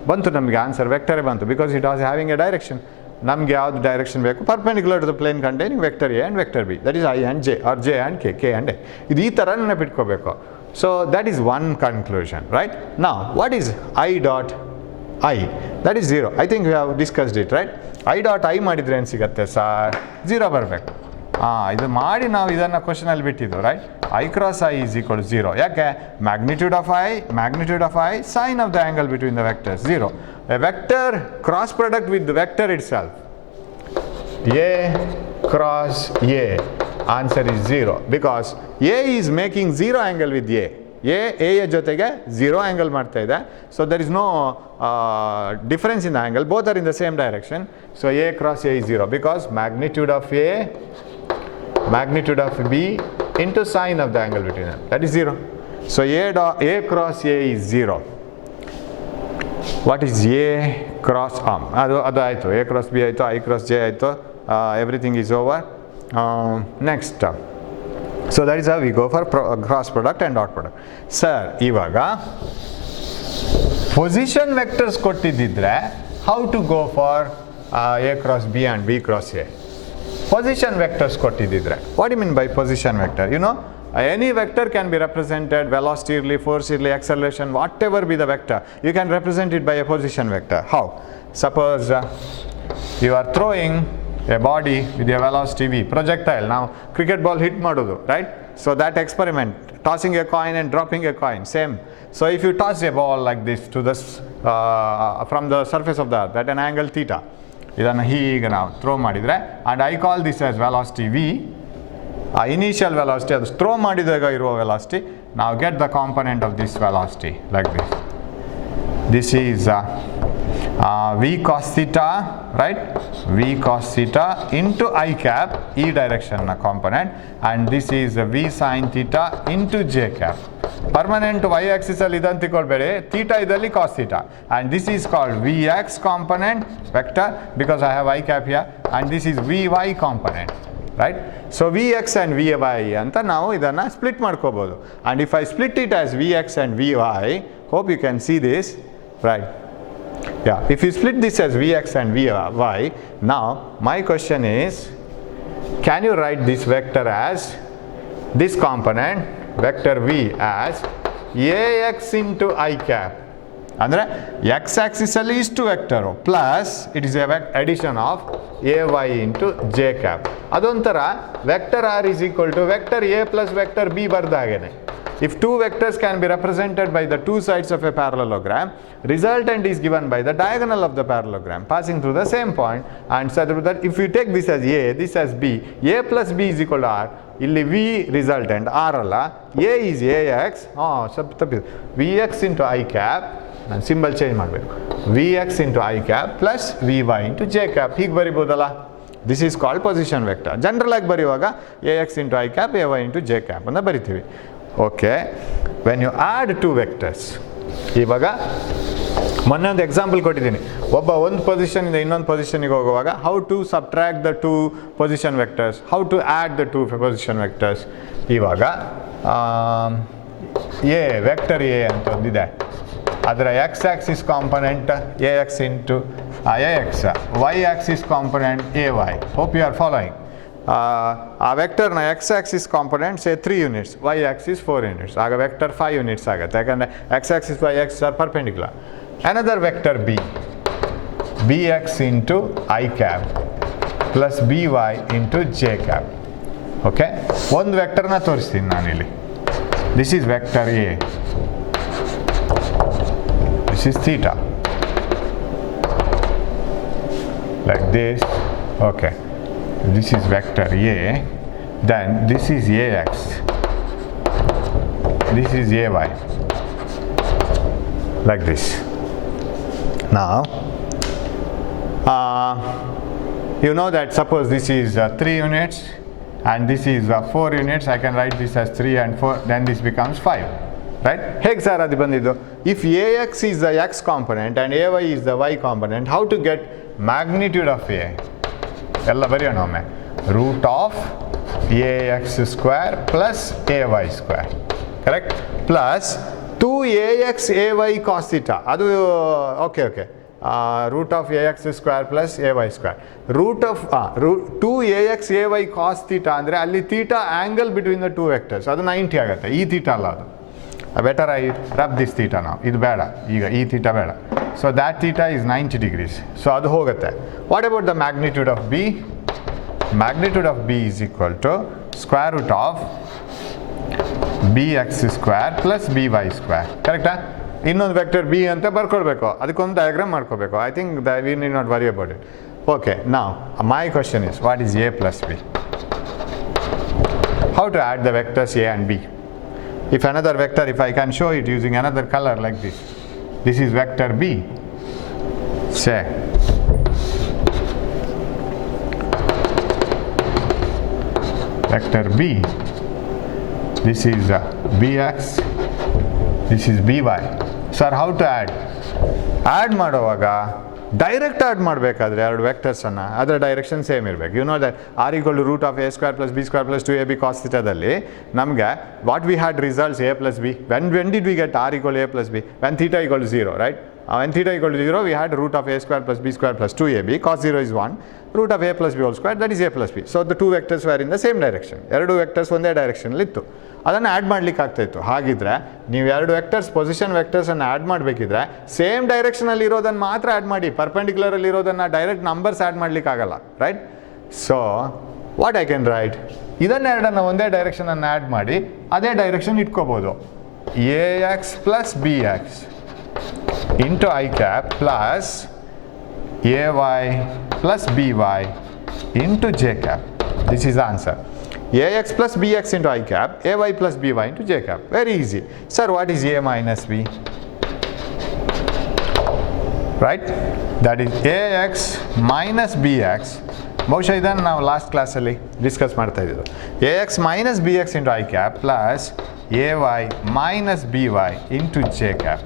ಬಂತು ನಮಗೆ ಆನ್ಸರ್, ವೆಕ್ಟರೇ ಬಂತು. Because it was having a direction. ನಮಗೆ ಯಾವುದು ಡೈರೆಕ್ಷನ್ ಬೇಕು? Perpendicular to the plane containing vector A and vector B. That is I and J or J and K, K and A. ಇದು ಈ ಥರ ನೆನಪಿಟ್ಕೋಬೇಕು. So that is one conclusion, right? Now what is I dot I? That is 0. I think we have discussed it, right? I dot I ಮಾಡಿದರೆ ಏನು ಸಿಗುತ್ತೆ sir? 0 ಬರಬೇಕು. ಇದು ಮಾಡಿ ನಾವು ಇದನ್ನು ಕ್ವಶನಲ್ಲಿ ಬಿಟ್ಟಿದ್ದು, right? I cross I is equal to 0. ಯಾಕೆ? Magnitude of I sine of the angle between the vectors 0. A vector cross product with the vector itself, A cross A, answer is 0. Because A is making 0 angle with A. ಎಯ ಜೊತೆಗೆ 0 angle ಮಾಡ್ತಾ ಇದೆ. So there is no difference in the angle, both are in the same direction. So A cross A is 0 because magnitude of A, magnitude of B into sine of the angle between them, that is 0. So A cross A is 0. What is A cross ಅದು ಆಯಿತು. A cross B ಆಯಿತು, I cross J ಆಯಿತು, everything is over. Next, so that is how we go for cross product and dot product. Sir ಇವಾಗ position vectors ಕೊಟ್ಟಿದ್ದಿದ್ರೆ how to go for A cross B and B cross A? Position vectors ಕೊಟ್ಟಿದ್ದಿದ್ರೆ. What do you mean by position vector? You know, any vector can be represented velocity, force, acceleration, whatever be the vector. You can represent it by a position vector. How? Suppose you are throwing a body with a velocity v, projectile. Now cricket ball hit ಮಾಡೋದು, right? So that experiment, tossing a coin and dropping a coin, same. So if you toss a ball like this to this from the surface of the earth at an angle theta, ಇದನ್ನು ಹೀಗೆ ನಾವು throw ಮಾಡಿದರೆ, and I call this as velocity V. ಆ initial velocity, ಅದು throw ಮಾಡಿದಾಗ ಇರುವ velocity. ನಾವು get the component of this velocity like this. This is V cos theta, right? V cos theta into I cap, ಈ ಡೈರೆಕ್ಷನ್ನ component, and this is V sine theta into J cap. Permanent Y ಆಕ್ಸಿಸಲ್ಲಿ ಇದಂತ ತಿಳ್ಕೊಳ್ಬೇಡಿ, theta ಇದರಲ್ಲಿ cos theta, and this is called V X component vector because I have I cap here, and this is V Y component, right? So V X and V Y ಅಂತ ನಾವು ಇದನ್ನು split ಮಾಡ್ಕೋಬೋದು. And if I split it as V X and V Y, hope you can see this, right? Yeah, if you split this as Vx and Vy, now my question is, can you write this vector as, this component, vector V as Ax into I cap? ಅಂದರೆ X ಆಕ್ಸಿಸಲ್ಲಿ ಇಷ್ಟು vector plus it is a addition of A Y into J cap. ಅದೊಂಥರ vector R is equal to vector A plus vector B ಬರ್ದಾಗೇನೆ. If two vectors can be represented by the two sides of a parallelogram, resultant is given by the diagonal of the parallelogram passing through the same point, and so that if you take this as A, this as B, A plus B is equal to R. ಇಲ್ಲಿ V resultant R ಅಲ್ಲ, A is AX, ತಪ್ಪಿದೆ, VX into I cap, ನಾನು symbol change ಮಾಡಬೇಕು, VX into I cap plus VY into J cap, ಹೀಗೆ ಬರಿಬೋದಲ್ಲ. This is called position vector. General ಆಗಿ ಬರೆಯುವಾಗ AX into I cap, AY into J cap ಅಂತ ಬರಿತೀವಿ. Okay, when you add two vectors, ಇವಾಗ ಮೊನ್ನೆ ಒಂದು ಎಕ್ಸಾಂಪಲ್ ಕೊಟ್ಟಿದ್ದೀನಿ. ಒಂದು ಪೊಸಿಷನಿಂದ ಇನ್ನೊಂದು ಪೊಸಿಷನಿಗೆ ಹೋಗುವಾಗ how to subtract the two position vectors, how to add the two position vectors. ಇವಾಗ ಎ ವೆಕ್ಟರ್ ಎ ಅಂತ ಒಂದಿದೆ, ಅದರ X axis component A X into A X, Y axis component A Y. Hope you are following. ಆ ವೆಕ್ಟರ್ನ X axis component say 3 units, Y axis 4 units, ಆಗ vector 5 units ಆಗುತ್ತೆ, ಯಾಕಂದರೆ X axis Y axis are perpendicular. Another vector B, B X into I cap plus B Y into J cap. Okay, ಒಂದು ವೆಕ್ಟರ್ನ ತೋರಿಸ್ತೀನಿ ನಾನಿಲ್ಲಿ. This is vector A. This is theta. Like this. Okay. This is vector A. Then this is AX. This is AY. Like this. Now, you know that suppose this is 3 units and this is 4 units, I can write this as 3 and 4, then this becomes 5, right? Hege sir adu bandiddu? If AX is the X component and AY is the Y component, how to get magnitude of A? Ella bariyona omme. Root of AX square plus AY square, correct? Plus 2AX AY cos theta. Adu okay. Root of AX square plus AY square. Root of 2AX AY cos theta andre alli theta angle between the two vectors adu 90 agutte. E theta alla adu. Better I rub this theta now. Idu beda. Iga e theta beda. So that theta is 90 degrees. So adu hogutte. What about the magnitude of B? Magnitude of B is equal to square root of bx square plus by square. Correct? ಇನ್ನೊಂದು vector B ಅಂತ ಬರ್ಕೊಳ್ಬೇಕು, ಅದಕ್ಕೊಂದು diagram ಮಾಡ್ಕೋಬೇಕು. I think we need not worry about it. Okay, now my question is what is A plus B? How to add the vectors A and B? If another vector, if I can show it using another colour like this, this is vector B. Say vector B, this is Bx, this is By. Sir, how to add? Add ಮಾಡುವಾಗ direct add ಮಾಡಬೇಕಾದ್ರೆ ಎರಡು ವೆಕ್ಟರ್ಸನ್ನು ಅದರ direction same ಇರಬೇಕು. You know that R equal to root of A square plus B square plus 2ab cos ಥೀಟಾದಲ್ಲಿ ನಮಗೆ what we had results A plus B. When did we get R equal A plus B? When theta equal to 0, right? When theta equal to 0, we had root of a square plus b square plus 2ab, cos 0 is 1, root of a plus b whole square, that is a plus b. So the two vectors were in the same direction. ಎರಡು vectors ಒಂದೇ ಡೈರೆಕ್ಷನಲ್ಲಿ ಇತ್ತು, ಅದನ್ನು add ಮಾಡ್ಲಿಕ್ಕೆ ಆಗ್ತಾಯಿತ್ತು. ಹಾಗಿದ್ರೆ ನೀವು ಎರಡು vectors position ವೆಕ್ಟರ್ಸನ್ನು add ಮಾಡಬೇಕಿದ್ರೆ same ಡೈರೆಕ್ಷನಲ್ಲಿ ಇರೋದನ್ನು ಮಾತ್ರ ಆ್ಯಡ್ ಮಾಡಿ, ಪರ್ಪೆಂಡಿಕ್ಯುಲರಲ್ಲಿ ಇರೋದನ್ನು ಡೈರೆಕ್ಟ್ ನಂಬರ್ಸ್ ಆ್ಯಡ್ ಮಾಡ್ಲಿಕ್ಕೆ ಆಗಲ್ಲ, right? So what I can write, ಇದನ್ನೆರಡನ್ನು ಒಂದೇ ಡೈರೆಕ್ಷನನ್ನು ಆ್ಯಡ್ ಮಾಡಿ ಅದೇ ಡೈರೆಕ್ಷನ್ ಇಟ್ಕೋಬೋದು. A X plus B X into I cap plus AY plus BY into J cap. This is the answer. AX plus BX into I cap, AY plus BY into J cap. Very easy. Sir, what is A minus B? Right? That is AX minus BX. ಬಹುಶಃ ಇದನ್ನು ನಾವು last ಕ್ಲಾಸಲ್ಲಿ discuss ಮಾಡ್ತಾ ಇದ್ದೀವಿ. AX minus BX into I cap plus AY minus BY into J cap.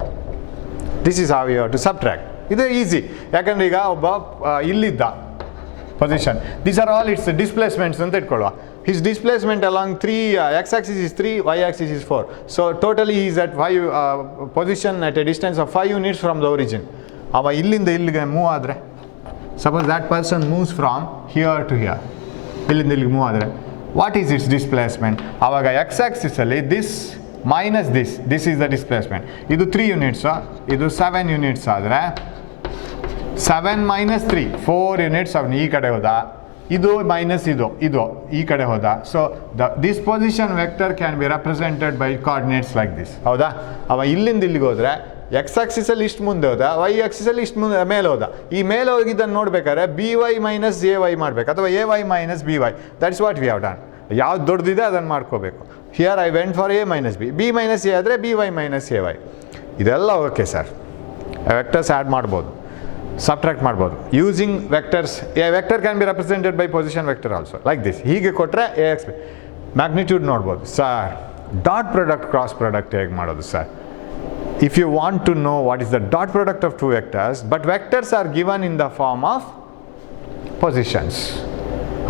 This is how you have to subtract. ಇದು easy, ಯಾಕಂದ್ರೆ ಈಗ ಒಬ್ಬ ಇಲ್ಲಿದ್ದ position, these are all its displacements ಅಂತ ಇಟ್ಕೊಳ್ಳುವ. His displacement along 3 x axis is 3, y axis is 4. So totally he is at 5 position at a distance of 5 units from the origin. ಅವ ಇಲ್ಲಿಂದ ಇಲ್ಲಿಗೆ ಮೂವ್ ಆದರೆ, suppose that person moves from here to here, ಇಲ್ಲಿಂದ ಇಲ್ಲಿಗೆ move ಆದರೆ what is its displacement? ಆವಾಗ X ಆಕ್ಸಿಸಲ್ಲಿ this minus this is the displacement. ಇದು 3 ಯೂನಿಟ್ಸು, ಇದು 7 ಯೂನಿಟ್ಸ್ ಆದರೆ 7 ಮೈನಸ್ 3 4 ಯೂನಿಟ್ಸ್ ಅವನು ಈ ಕಡೆ ಹೋದ, ಇದು ಮೈನಸ್ ಇದು ಈ ಕಡೆ ಹೋದ. So this position vector can be represented by coordinates like this. ಹೌದಾ? ಅವ ಇಲ್ಲಿಂದ ಇಲ್ಲಿಗೆ ಹೋದರೆ ಎಕ್ಸ್ ಆಕ್ಸಿಸಲ್ಲಿ ಇಷ್ಟು ಮುಂದೆ ಹೋದ, ವೈ ಆಕ್ಸಿಸಲ್ಲಿ ಇಷ್ಟು ಮುಂದೆ ಮೇಲೆ ಹೋದ. ಈ ಮೇಲೆ ಹೋಗಿದ್ದನ್ನು ನೋಡ್ಬೇಕಾದ್ರೆ B Y minus A Y ಮಾಡಬೇಕು, ಅಥವಾ A Y minus B Y. That's what we have done. ಯಾವ್ದು ದೊಡ್ಡದಿದೆ ಅದನ್ನು ಮಾಡ್ಕೋಬೇಕು. Here I went for A minus B, B minus A ಆದರೆ B Y minus A Y. ಇದೆಲ್ಲ ಓಕೆ ಸರ್, ವೆಕ್ಟರ್ಸ್ ಆ್ಯಡ್ ಮಾಡ್ಬೋದು, subtract ಮಾಡ್ಬೋದು using vectors. A vector can be represented by position vector also like this. ಹೀಗೆ ಕೊಟ್ಟರೆ A X magnitude ನೋಡ್ಬೋದು. Sir, dot product cross product ಹೇಗೆ ಮಾಡೋದು sir? If you want to know what is the dot product of two vectors, but vectors are given in the form of positions.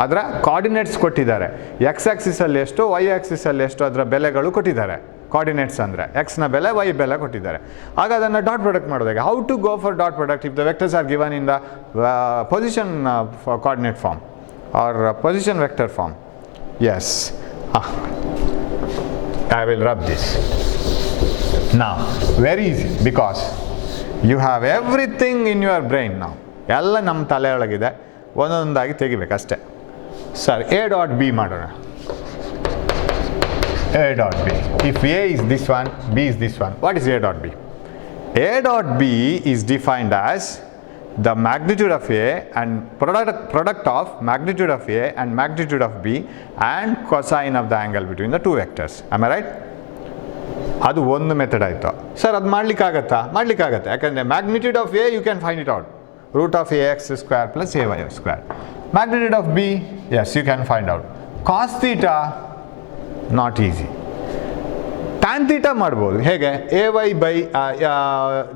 ಅದರ coordinates ಕೊಟ್ಟಿದ್ದಾರೆ, X ಆಕ್ಸಿಸಲ್ಲಿ ಎಷ್ಟು, Y ಆಕ್ಸಿಸಲ್ಲಿ ಎಷ್ಟು, ಅದರ ಬೆಲೆಗಳು ಕೊಟ್ಟಿದ್ದಾರೆ. Coordinates ಅಂದರೆ ಎಕ್ಸ್ನ ಬೆಲೆ, ವೈ ಬೆಲೆ ಕೊಟ್ಟಿದ್ದಾರೆ. ಆಗ ಅದನ್ನು ಡಾಟ್ ಪ್ರಾಡಕ್ಟ್ ಮಾಡೋದಾಗ how to go for dot product if the vectors are given in the position coordinate form or position vector form? Yes, I will rub this. Now, very easy, because you have everything in your brain now. ಎಲ್ಲ ನಮ್ಮ ತಲೆಯೊಳಗಿದೆ, ಒಂದೊಂದಾಗಿ ತೆಗಿಬೇಕಷ್ಟೆ. Sir, A dot B ಮಾಡೋಣ. A dot B. If A is this one, B is this one. What is A dot B? A dot B is defined as the magnitude of A and product of magnitude of A and magnitude of B and cosine of the angle between the two vectors. Am I right? ಅದು ಒಂದು method ಆಯಿತು. Sir ಅದು ಮಾಡಲಿಕ್ಕಾಗತ್ತಾ? ಮಾಡಲಿಕ್ಕಾಗತ್ತೆ. ಯಾಕಂದರೆ magnitude of A you can find it out. Root of A X square plus A Y square. Magnitude of B yes you can find out. Cos theta not easy. Tan theta ಮಾಡ್ಬೋದು. ಹೇಗೆ? A Y by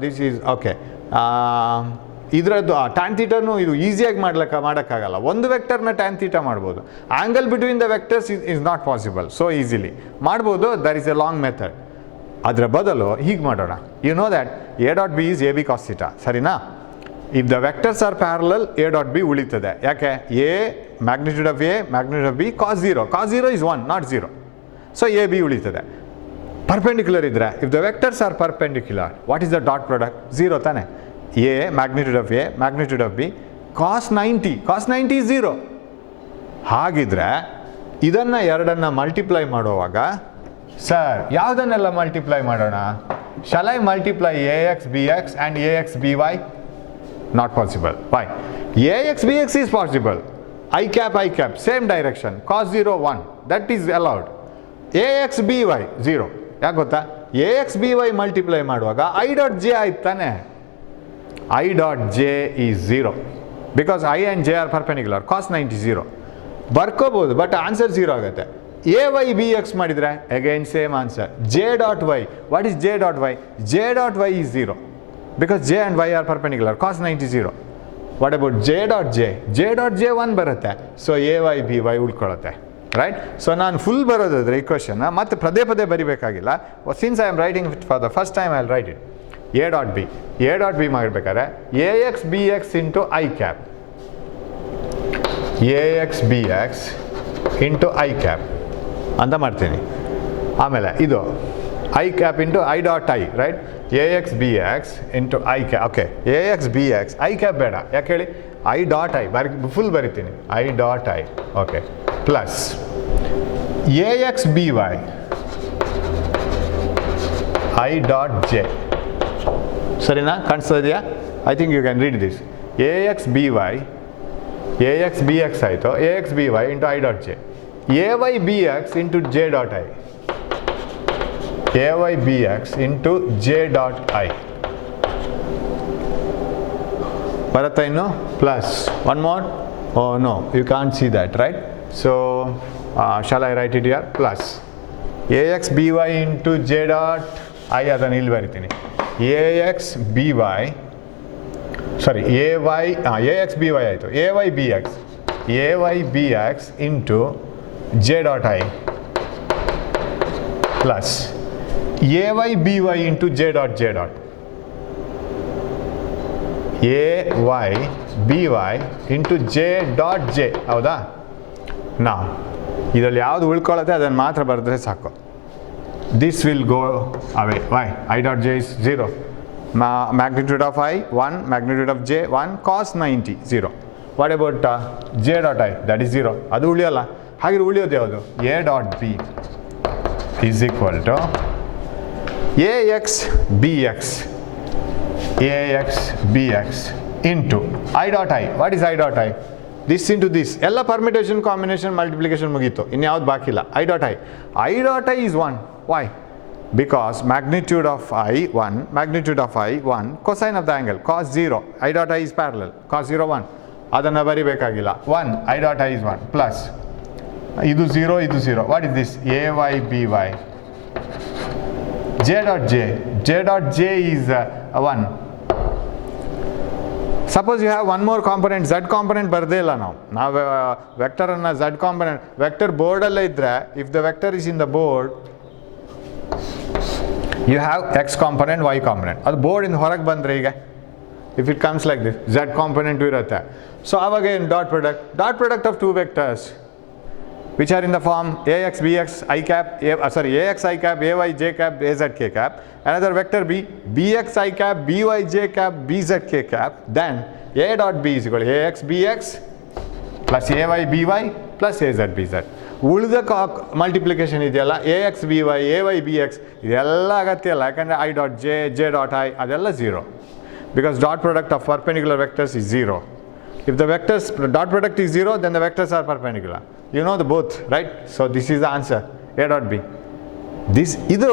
this is okay. ಇದರದ್ದು tan ಥೀಟಾನು ಇದು ಈಸಿಯಾಗಿ ಮಾಡೋಕ್ಕಾಗಲ್ಲ. ಒಂದು ವೆಕ್ಟರ್ನ tan theta ಮಾಡ್ಬೋದು. Angle between the vectors is not possible so easily. ಮಾಡ್ಬೋದು, there is a long method. ಅದರ ಬದಲು ಹೀಗೆ ಮಾಡೋಣ. You know that A dot B is A B cos theta, ಸರಿನಾ? If the vectors are parallel A dot B ಉಳಿತದೆ. ಯಾಕೆ? A magnitude of A magnitude of B cos zero. Cos zero is 1 not 0. So A B ಉಳಿತದೆ. Perpendicular ಇದ್ದರೆ if the vectors are perpendicular what is the dot product? 0 ತಾನೆ. A magnitude of A magnitude of B cos 90. Cos 90 is 0. ಹಾಗಿದ್ರೆ ಇದನ್ನು ಎರಡನ್ನು multiply ಮಾಡುವಾಗ sir ಯಾವುದನ್ನೆಲ್ಲ multiply ಮಾಡೋಣ? Shall I multiply A X B X and A X B Y? Not possible. Why? A X B X is possible. I cap same direction. Cos 0 1 that is allowed. A X B Y 0. ಯಾಕೆ ಗೊತ್ತಾ? A X B Y multiply ಮಾಡುವಾಗ I dot J ಆಯ್ತು ತಾನೆ. I dot j is 0 because I and j are perpendicular. Cos 90 0. ಬರ್ಕೋಬೋದು but answer 0 ಆಗುತ್ತೆ. A Y B X ಮಾಡಿದರೆ again same answer. J dot Y, what is J dot Y? J dot Y is 0 because J and Y are perpendicular. Cos 90 0. What about J dot J? J dot J 1 ಬರುತ್ತೆ. So A Y B Y ಉಳ್ಕೊಳ್ಳುತ್ತೆ. Right? So ನಾನು full ಬರೋದಾದ್ರೆ ಈ ಕ್ವಶನ್ನ ಮತ್ತೆ ಪದೇ ಪದೇ ಬರಿಬೇಕಾಗಿಲ್ಲ. Since I am writing it for the first time I will write it. A dot B. A dot B ಮಾಡಬೇಕಾದ್ರೆ A X B X into I cap. A X B X into I cap ಅಂತ ಮಾಡ್ತೀನಿ. ಆಮೇಲೆ ಇದು I cap into I dot I. Right? A X B X into I cap. Okay, A X B X. I cap ಬೇಡ. ಯಾಕೆ ಹೇಳಿ? I dot I full ಬರಿತೀನಿ. I dot I. Okay, plus A X B Y I dot J. ಸರಿನಾ? ಕಾಣಿಸ್ತಾ ಇದೆಯಾ? I think you can read this. A X B Y, A X B X ಆಯಿತು. A X B Y into I dot J. A Y B X into J dot I. A Y B X into J dot I ಬರುತ್ತಾ ಇನ್ನು? Plus one more. Oh no, you can't see that. Right? So shall I write it here? Plus A X B Y into J dot I. ಅದನ್ನು ಇಲ್ಲಿ ಬರಿತೀನಿ. A X B Y sorry A Y A X B Y ಆಯಿತು. A Y B X, A Y B X into J dot I plus A Y B Y into J dot J dot. A Y B Y into J dot J. ಹೌದಾ? ನಾವು ಇದರಲ್ಲಿ ಯಾವುದು ಉಳ್ಕೊಳ್ಳುತ್ತೆ ಅದನ್ನು ಮಾತ್ರ ಬರೆದ್ರೆ ಸಾಕು. This will go away. Why? I dot j is 0. Magnitude of I 1, magnitude of j 1, cos 90 0. What about j dot i? That is 0. ಅದು ಉಳಿಯಲ್ಲ. ಹಾಗೆ ಉಳಿಯೋದು ಯಾವುದು? a dot b is equal to ax bx into I dot I. What is I dot I? This into this. ಎಲ್ಲ permutation, combination, multiplication ಮುಗೀತು. ಇನ್ಯಾವುದು ಬಾಕಿ ಇಲ್ಲ. I dot I. I dot I is 1. Why? Because magnitude of I 1, cosine of the angle, cos 0. I dot I is parallel. Cos 0 1. ಅದನ್ನು ಬರಿಬೇಕಾಗಿಲ್ಲ. 1. I dot I is 1. Plus ಇದು 0, ಇದು 0. What is this? A y b y. J dot j. J dot j is 1. Suppose you have one more component, z component ಬರದೇ ಇಲ್ಲ. ನಾವು ವೆಕ್ಟರನ್ನು z component, vector ಬೋರ್ಡಲ್ಲೇ ಇದ್ದರೆ, if the vector is in the board, you have x component, y component. ಅದು ಬೋರ್ಡಿಂದ ಹೊರಗೆ ಬಂದರೆ ಈಗ if it comes like this, z component ಇರುತ್ತೆ. So ಆವಾಗ ಏನು? Dot product of two vectors which are in the form ax bx I cap, ax I cap, ay j cap, az k cap. Another vector b, bx I cap, by j cap, bz k cap. Then a dot b is equal to ax bx plus ay by plus az bz. ಉಳಿದ multiplication ಇದೆಯಲ್ಲ A X B Y A Y B X ಇದೆಲ್ಲ ಅಗತ್ಯ ಇಲ್ಲ, ಯಾಕಂದರೆ I dot J J dot I ಅದೆಲ್ಲ zero, because dot product of perpendicular vectors is zero. If the vectors dot product is 0, then the vectors are perpendicular. You know the both, right? So this is the answer, A dot B. ಇದು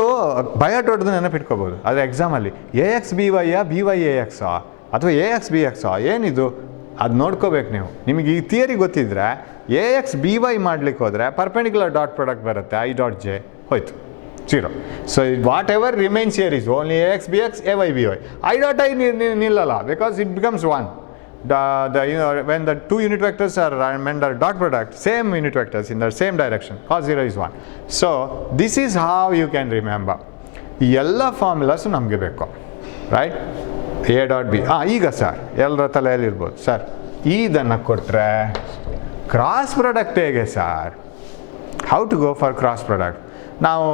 ಬಯಾಟ್ ಹೊಡೆದು ನೆನಪಿಟ್ಕೋಬೋದು. ಅದು ಎಕ್ಸಾಮಲ್ಲಿ A X B Y B Y A X ಅಥವಾ A X B X ಏನಿದು ಅದು ನೋಡ್ಕೋಬೇಕು ನೀವು. ನಿಮಗೆ ಈ ಥಿಯರಿ ಗೊತ್ತಿದ್ದರೆ ಎ ಎಕ್ಸ್ ಬಿ ವೈ ಮಾಡ್ಲಿಕ್ಕೆ ಹೋದರೆ ಪರ್ಪೆಂಡಿಕ್ಯುಲರ್ ಡಾಟ್ ಪ್ರಾಡಕ್ಟ್ ಬರುತ್ತೆ, ಐ ಡಾಟ್ ಜೆ ಹೋಯ್ತು 0. So whatever remains here is only A X B X A Y B Y. I dot I ನಿಲ್ಲಲ್ಲ, because it becomes 1. When the two unit vectors are under dot product, same unit vectors in the same direction, cos 0 is 1. So this is how you can remember. ಈ ಎಲ್ಲ formulas ನಮಗೆ ಬೇಕು, right? A dot B. ಈಗ sir ಎಲ್ಲರ ತಲೆಯಲ್ಲಿರ್ಬೋದು, sir ಇದನ್ನು ಕೊಟ್ಟರೆ cross product ಹೇಗೆ sir? How to go for cross product? ನಾವು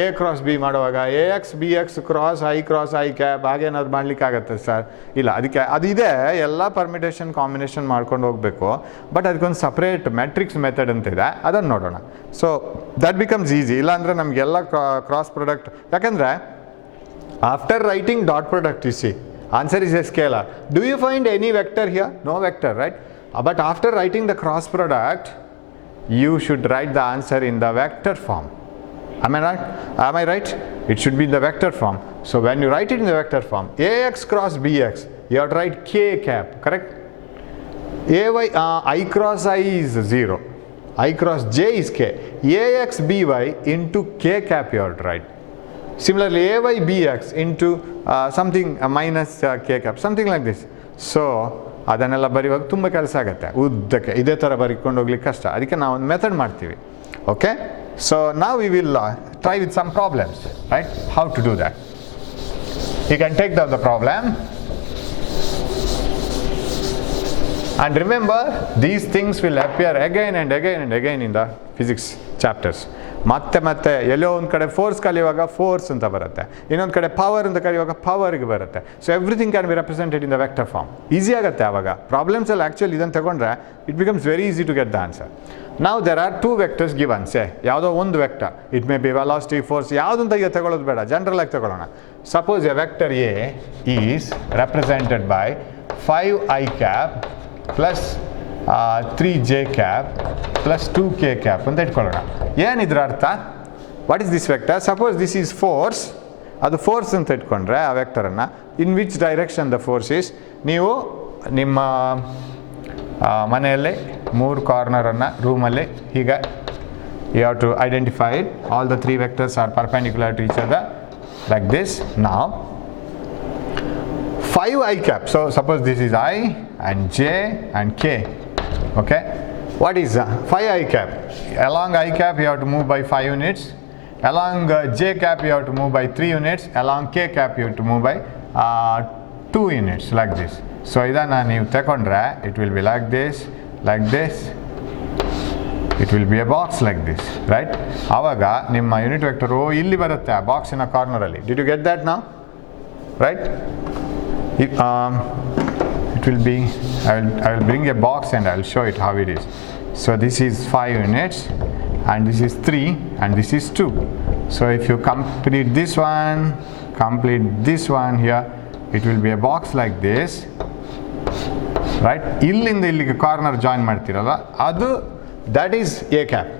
ಎ ಕ್ರಾಸ್ ಬಿ ಮಾಡುವಾಗ A X B X cross I cap ಹಾಗೇನಾದ್ರು ಮಾಡಲಿಕ್ಕಾಗತ್ತೆ ಸರ್? ಇಲ್ಲ, ಅದಕ್ಕೆ ಅದಿದೆ, ಎಲ್ಲ ಪರ್ಮಿಟೇಷನ್ ಕಾಂಬಿನೇಷನ್ ಮಾಡ್ಕೊಂಡು ಹೋಗಬೇಕು. ಬಟ್ ಅದಕ್ಕೊಂದು ಸಪ್ರೇಟ್ ಮ್ಯಾಟ್ರಿಕ್ಸ್ ಮೆಥಡ್ ಅಂತ ಇದೆ, ಅದನ್ನು ನೋಡೋಣ. So that becomes easy. ಇಲ್ಲಾಂದರೆ ನಮಗೆಲ್ಲ ಕ್ರಾಸ್ ಪ್ರಾಡಕ್ಟ್, ಯಾಕಂದರೆ after writing dot product you see answer is a scalar. Do you find any vector here? No vector, right? But after writing the cross product you should write the answer in the vector form. Am I right? It should be in the vector form. So when you write it in the vector form, ax cross bx, you have to write k cap, correct? Ay I cross I is 0, I cross j is k, ax by into k cap you have to write. Similarly ay bx into something minus k cap, something like this. So ಅದನ್ನೆಲ್ಲ ಬರೆಯುವಾಗ ತುಂಬ ಕೆಲಸ ಆಗುತ್ತೆ, ಉದ್ದಕ್ಕೆ ಇದೇ ಥರ ಬರೀಕೊಂಡು ಹೋಗ್ಲಿಕ್ಕೆ ಕಷ್ಟ. ಅದಕ್ಕೆ ನಾವು ಒಂದು ಮೆಥಡ್ ಮಾಡ್ತೀವಿ. ಓಕೆ, ಸೊ ನಾವು we will try with some problems, right? How to do that? You can take the problem and remember these things will appear again and again and again in the physics chapters. ಮತ್ತೆ ಎಲ್ಲೋ ಒಂದು ಕಡೆ force ಕಲಿಯುವಾಗ force ಅಂತ ಬರುತ್ತೆ, ಇನ್ನೊಂದು ಕಡೆ power ಅಂತ ಕಲಿಯುವಾಗ ಪವರ್ಗೆ ಬರುತ್ತೆ. So everything can be represented in the vector form. Easy ಆಗುತ್ತೆ ಆವಾಗ. ಪ್ರಾಬ್ಲಮ್ಸ್ ಅಲ್ಲಿ ಆ್ಯಕ್ಚುಲಿ ಇದನ್ನು ತಗೊಂಡ್ರೆ it becomes very easy to get the answer. ನಾವು there are 2 vectors given, say ಯಾವುದೋ ಒಂದು vector, it may be velocity, force, ಯಾವುದಂತ ಈಗ ತಗೊಳ್ಳೋದು ಬೇಡ, ಜನರಲ್ ಆಗಿ ತಗೊಳ್ಳೋಣ. Suppose a vector A is represented by 5i cap plus 3j cap plus 2k cap ಅಂತ ಇಟ್ಕೊಳ್ಳೋಣ. ಏನಿದ್ರ ಅರ್ಥ? What is this vector? Suppose this is force, ಅದು ಫೋರ್ಸ್ ಅಂತ ಇಟ್ಕೊಂಡ್ರೆ ಆ ವೆಕ್ಟರನ್ನು in which direction the force is, ನೀವು ನಿಮ್ಮ ಮನೆಯಲ್ಲಿ 3 ಕಾರ್ನರನ್ನು ರೂಮಲ್ಲಿ ಹೀಗೆ you have to identify it. All the 3 vectors are perpendicular to each other like this. ನಾವು 5i cap, so suppose this is I and j and k. Okay, what is 5i cap? Along I cap you have to move by 5 units, along j cap you have to move by 3 units, along k cap you have to move by 2 units, like this. So idanna ನೀವು ತಗೊಂಡ್ರೆ it will be like this, it will be a box like this, right? ಆವಾಗ ನಿಮ್ಮ unit vector ಇಲ್ಲಿ ಬರುತ್ತೆ ಆ ಬಾಕ್ಸಿನ ಕಾರ್ನರಲ್ಲಿ. Did you get that now? Right? It will be, I will bring a box and I will show it how it is. So this is 5 units and this is 3 and this is 2. So if you complete this one here, it will be a box like this, right? Illinda illige corner join ಮಾಡ್ತಿರಲ್ಲ ಅದು, that is a cap,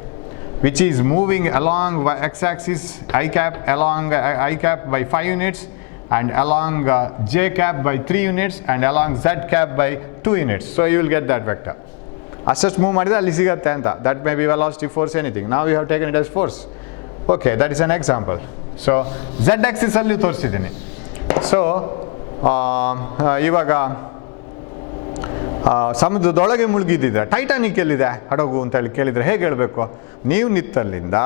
which is moving along x-axis I cap along I cap by 5 units and along j cap by 3 units and along z cap by 2 units. So you will get that vector. Assist move ಮಾಡಿದ್ರೆ ಅಲ್ಲಿ ಸಿಗುತ್ತೆ ಅಂತ. That may be velocity, force, anything. Now you have taken it as force. Okay, that is an example. So z axis ಅಲ್ಲಿ ತೋರಿಸಿದ್ದೀನಿ. So ಇವಾಗ ಸಮುದ್ರದೊಳಗೆ ಮುಳುಗಿದ್ದಿದ್ರೆ Titanic ಎಲ್ಲಿದೆ ಹಡಗು ಅಂತ ಹೇಳಿ ಕೇಳಿದರೆ ಹೇಗೆ ಹೇಳಬೇಕು? ನೀವು ನಿತ್ತಲ್ಲಿಂದ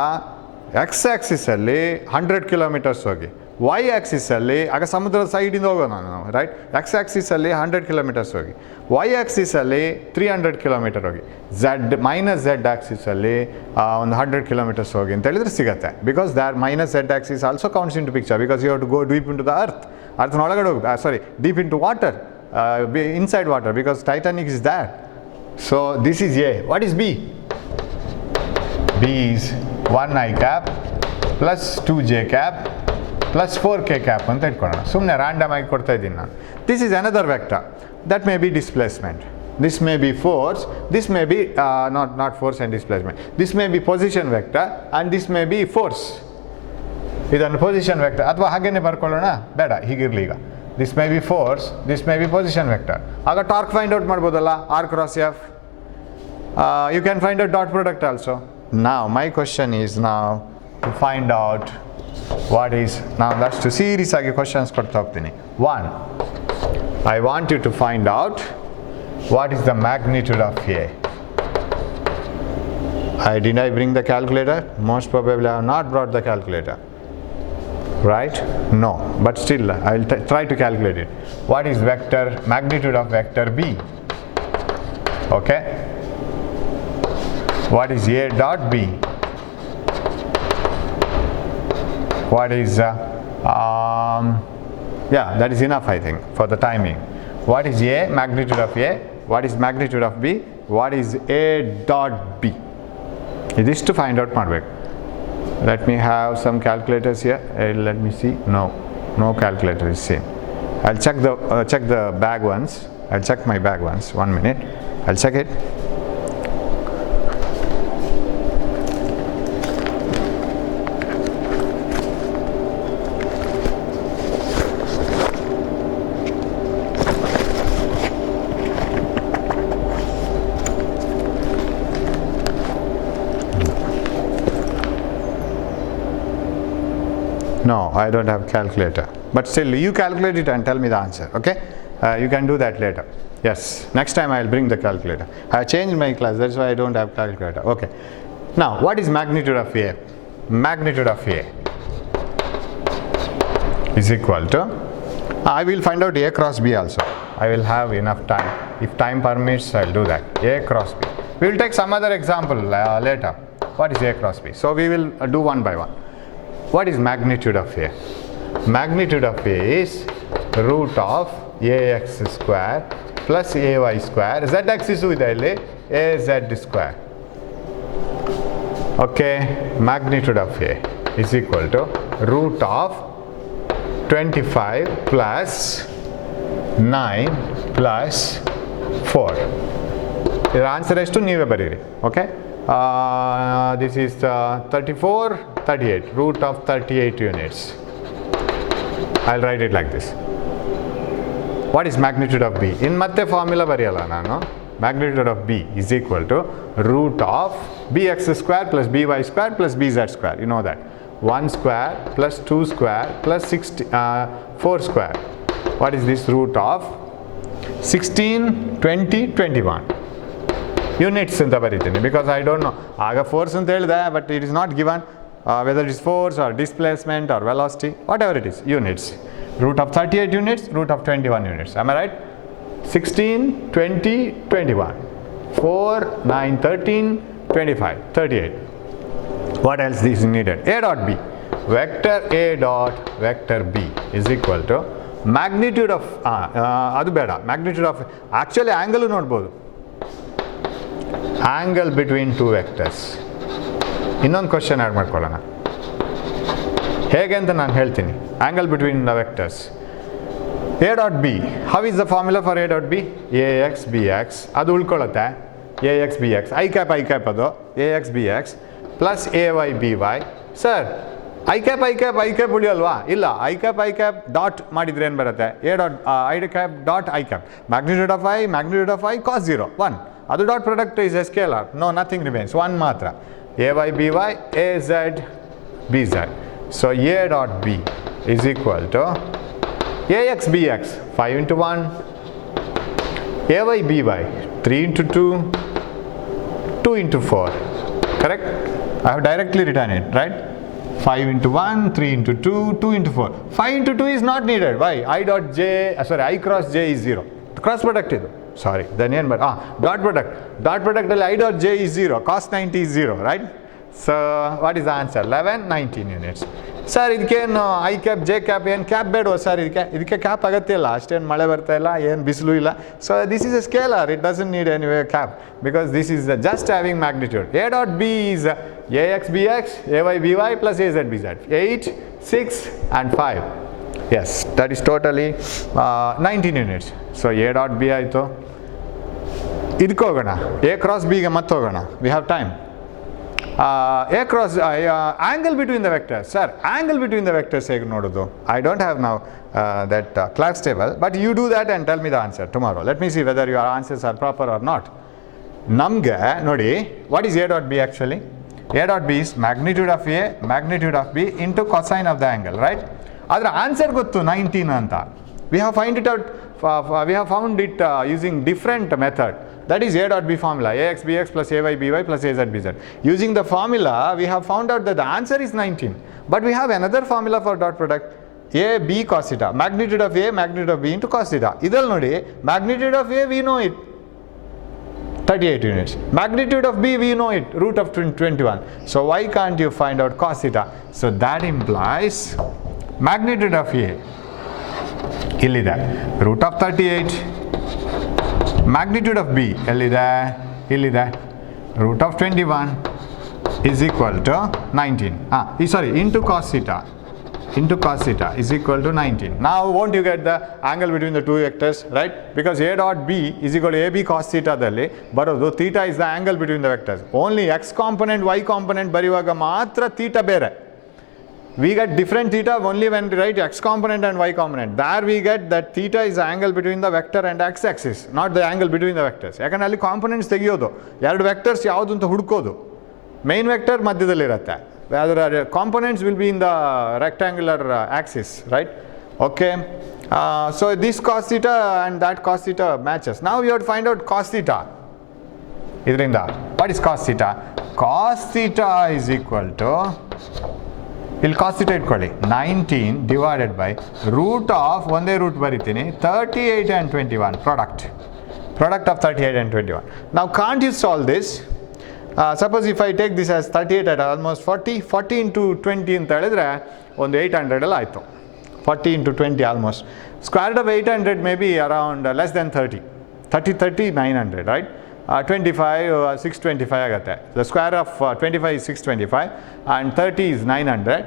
ಎಕ್ಸ್ ಆ್ಯಕ್ಸಿಸಲ್ಲಿ 100 ಕಿಲೋಮೀಟರ್ಸ್ ಹೋಗಿ, ವೈ ಆ್ಯಕ್ಸಿಸಲ್ಲಿ ಆಗ ಸಮುದ್ರದ ಸೈಡಿಂದ ಹೋಗೋಣ ನಾವು, ರೈಟ್? ಎಕ್ಸ್ ಆ್ಯಕ್ಸಿಸಲ್ಲಿ 100 ಕಿಲೋಮೀಟರ್ಸ್ ಹೋಗಿ, ವೈ ಆ್ಯಕ್ಸಿಸಲ್ಲಿ 300 ಕಿಲೋಮೀಟರ್ ಹೋಗಿ, ಝೆಡ್ ಆ್ಯಕ್ಸಿಸಲ್ಲಿ ಒಂದು 100 ಕಿಲೋಮೀಟರ್ಸ್ ಹೋಗಿ ಅಂತ ಹೇಳಿದ್ರೆ ಸಿಗುತ್ತೆ. Because that minus Z axis also counts into picture, because you have to go deep into the ಅರ್ಥನ ಒಳಗಡೆ ಹೋಗಿ, deep into water, inside water, because Titanic is there. So this is A. What is B? B is 1 I cap plus 2 J cap plus 4 K cap ಅಂತ ಇಟ್ಕೊಳ್ಳೋಣ. ಸುಮ್ಮನೆ random ಆಗಿ ಕೊಡ್ತಾ ಇದ್ದೀನಿ ನಾನು. This is another vector. That may be displacement. This may be force. This may be not force and displacement. This may be position vector and this may be force. ಇದನ್ನು position vector ಅಥವಾ ಹಾಗೇನೆ ಬರ್ಕೊಳ್ಳೋಣ, ಬೇಡ ಹೀಗಿರಲಿ. ಈಗ this may be force, this may be position vector. ಆಗ torque find out ಮಾಡ್ಬೋದಲ್ಲ, R cross F. You can find out dot product also. Now my question is now to find out what is, ನಾವು ಒಂದಷ್ಟು series ಆಗಿ questions ಕೊಡ್ತಾ ಹೋಗ್ತೀನಿ. 1. I want you to find out what is the magnitude of A. Did I bring the calculator? Most probably I have not brought the calculator. Right? No. But still I will try to calculate it. What is vector magnitude of vector B? Okay. What is A dot B? What is yeah, that is enough I think for the timing. What is A? Magnitude of A. What is magnitude of B? What is A dot B? It is to find out ಮಾಡಬೇಕು. Let me have some calculators here. Let me see. No calculator is same. I'll check the bag once. I'll check my bag once. 1 minute. I'll check it. No, I don't have calculator. But still, you calculate it and tell me the answer, okay? You can do that later. Yes, next time I will bring the calculator. I have changed my class, that's why I don't have calculator. Okay. Now, what is magnitude of A? Magnitude of A is equal to, I will find out A cross B also. I will have enough time. If time permits, I will do that. A cross B. We will take some other example later. What is A cross B? So, we will do one by one. What is magnitude of A? Magnitude of A is root of ax square plus ay square. Z axis ಇದೆ ಇಲ್ಲಿ, az square. Okay, magnitude of A is equal to root of 25 plus 9 plus 4. ಇದರ answer ಎಷ್ಟು ನೀವೇ ಬರೀರಿ. Okay, this is 34, 38, root of 38 units. I'll write it like this. What is magnitude of B? In ಮತ್ತೆ formula ಬರೆಯಲ್ಲ ನಾನು. Magnitude of B is equal to root of bx square plus by square plus bz square. You know that. 1 square plus 2 square plus 4 square. What is this root of? 16, 20, 21. Units ಅಂತ ಬರೀತೀನಿ because I don't know. ಆಗ force ಅಂತ ಹೇಳಿದೆ, but it is not given whether it is force or displacement or velocity, whatever it is, units. Root of 38 units, root of 21 units. Am I right? 16, 20, 21. 4, 9, 13, 25, 38. What else is needed? A dot B. Vector A dot vector B is equal to magnitude of ಅದು ಬೇಡ, magnitude of actually angle ನೋಡ್ಬೋದು. Angle between two vectors. ಇನ್ನೊಂದು question add ಮಾಡ್ಕೊಳ್ಳೋಣ. ಹೇಗೆ ಅಂತ ನಾನು ಹೇಳ್ತೀನಿ. Angle between the vectors. A dot B. How is the formula for A dot B? Ax bx. ಅದು ಉಳ್ಕೊಳ್ಳುತ್ತೆ. Ax bx. I cap ಅದು Ax bx plus Ay by. Sir I cap ಉಳಿಯಲ್ವಾ? ಇಲ್ಲ, I cap dot ಮಾಡಿದ್ರೆ ಏನು ಬರುತ್ತೆ? A dot I cap dot I cap. Magnitude of I cos 0, 1. ಅದು dot product is a scalar. No, nothing remains. 1 ಮಾತ್ರ. Ay by az bz. So A dot B is equal to Ax bx 5 into 1, Ay by 3 into 2, 2 into 4. Correct? I have directly written it, right? 5 into 1, 3 into 2, 2 into 4. 5 into 2 is not needed. Why? I cross j is 0. Cross product ಇದು. Sorry, then ಏನು ಬರ್ dot product. Dot product ಅಲ್ಲಿ I dot j is 0. Cos 90 is 0, right? So what is the answer? 11, 19 units. Sir, ಇದಕ್ಕೇನು I cap J cap ಏನು cap ಬೇಡವಾ sir? ಇದಕ್ಕೆ cap ಅಗತ್ಯ ಇಲ್ಲ, ಅಷ್ಟೇನು ಮಳೆ ಬರ್ತಾ ಇಲ್ಲ, ಏನು ಬಿಸಿಲು ಇಲ್ಲ. So this is a scalar, it doesn't need anyway cap because this is just having magnitude. A dot B is A X B X A Y B Y plus A Z B Z 8, 6 and 5. Yes, that is totally 19 units. So A dot B ಆಯಿತು. ಇದಕ್ಕೆ ಹೋಗೋಣ, A cross ಬಿಗೆ ಮತ್ತೆ ಹೋಗೋಣ, we have time. A cross angle between the vectors. Sir, angle between the vectors ಹೇಗೆ ನೋಡೋದು? I don't have now that Clark's table, but you do that and tell me the answer tomorrow. Let me see whether your answers are proper or not. ನಮಗೆ ನೋಡಿ, what is A dot B actually? A dot B is magnitude of A, magnitude of B into cosine of the angle, right? ಅದರ answer ಗೊತ್ತು 19 ಅಂತ. We have found it using different method. That is A dot B formula, AX BX plus AY BY plus AZ BZ. Using the formula, we have found out that the answer is 19. But we have another formula for dot product, A B cos theta. Magnitude of A, magnitude of B into cos theta. Idal nodi, magnitude of A we know it, 38 units. Magnitude of B we know it, root of 21. So why can't you find out cos theta? So that implies magnitude of A, illide, root of 38. Magnitude of B, illide, root of 21 is equal to 19. Into cos theta. Into cos theta is equal to 19. Now won't you get the angle between the two vectors, right? Because A dot B is equal to AB cos theta dalli barodu, theta is the angle between the vectors. Only x component, y component barivaga matra theta bere. We get different theta only when we write x component and y component. There we get that theta is the angle between the vector and x axis, not the angle between the vectors. ಯಾಕಂದ್ರೆ ಅಲ್ಲಿ components ತೆಗೆಯೋದು, ಎರಡು vectors ಯಾವುದು ಅಂತ ಹುಡುಕೋದು. Main vector ಮಧ್ಯದಲ್ಲಿರುತ್ತೆ, ಅದರ components will be in the rectangular axis, right? Okay, so this cos theta and that cos theta matches. ನಾವು you have to find out cos theta. ಇದರಿಂದ what is cos theta? Cos theta is equal to, ಇಲ್ಲಿ cos theta ಇಟ್ಕೊಳ್ಳಿ, 19 divided by root of, ಒಂದೇ root ಬರಿತೀನಿ, 38 and 21 product of 38 and 21. Now can't you solve this? Suppose if I take this as 38 at almost 40 into 20 ಅಂತ ಹೇಳಿದ್ರೆ ಒಂದು 800 ಎಲ್ಲ ಆಯಿತು. 40 into 20 almost. Square root of 800 may be around less than 30. 30, 900, right? 25, 625 ಆಗುತ್ತೆ. The square of 25 is 625 and 30 is 900.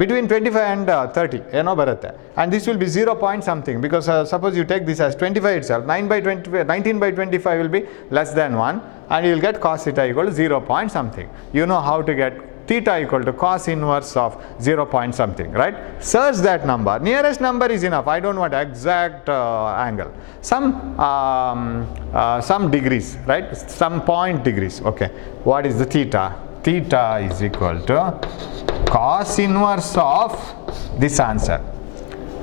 Between 25 and 30 ಏನೋ ಬರುತ್ತೆ. And this will be 0 point something because suppose you take this as 25 itself, 19 by 25 will be less than 1 and you will get cos theta equal to 0 point something. You know how to get theta equal to cos inverse of 0 point something, right? Search that number. Nearest number is enough. I don't want exact angle. Some degrees, right? Some point degrees. Okay. What is the theta? Theta is equal to cos inverse of this answer,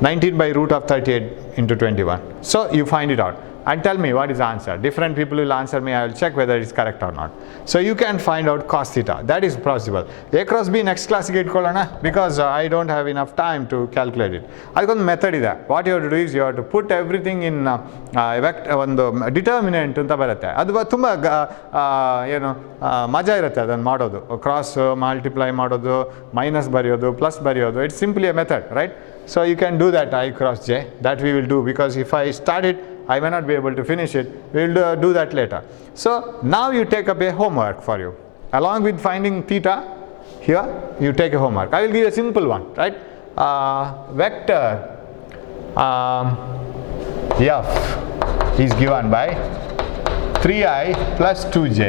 19 by root of 38 into 21. So you find it out and tell me what is the answer. Different people will answer me, I will check whether it is correct or not. So you can find out cos theta, that is possible. A cross B next class ಗೆ ಇಟ್ಕೊಳ್ಳೋಣ because I don't have enough time to calculate it. ಅದಕ್ಕೊಂದು method ಇದೆ. What you have to do is you have to put everything in ಒಂದು determinant ಅಂತ ಬರುತ್ತೆ. ಅದು ತುಂಬ ಏನು ಮಜಾ ಇರುತ್ತೆ ಅದನ್ನು ಮಾಡೋದು. ಕ್ರಾಸ್ ಮಲ್ಟಿಪ್ಲೈ ಮಾಡೋದು, ಮೈನಸ್ ಬರೆಯೋದು, ಪ್ಲಸ್ ಬರೆಯೋದು. It's simply A method, right? So you can do that I cross J, that we will do because if I start it I may not be able to finish it. We will do that later. So now you take up a homework for you. Along with finding theta, here you take a homework. I will give a simple one, right? Vector F is given by 3i plus 2j.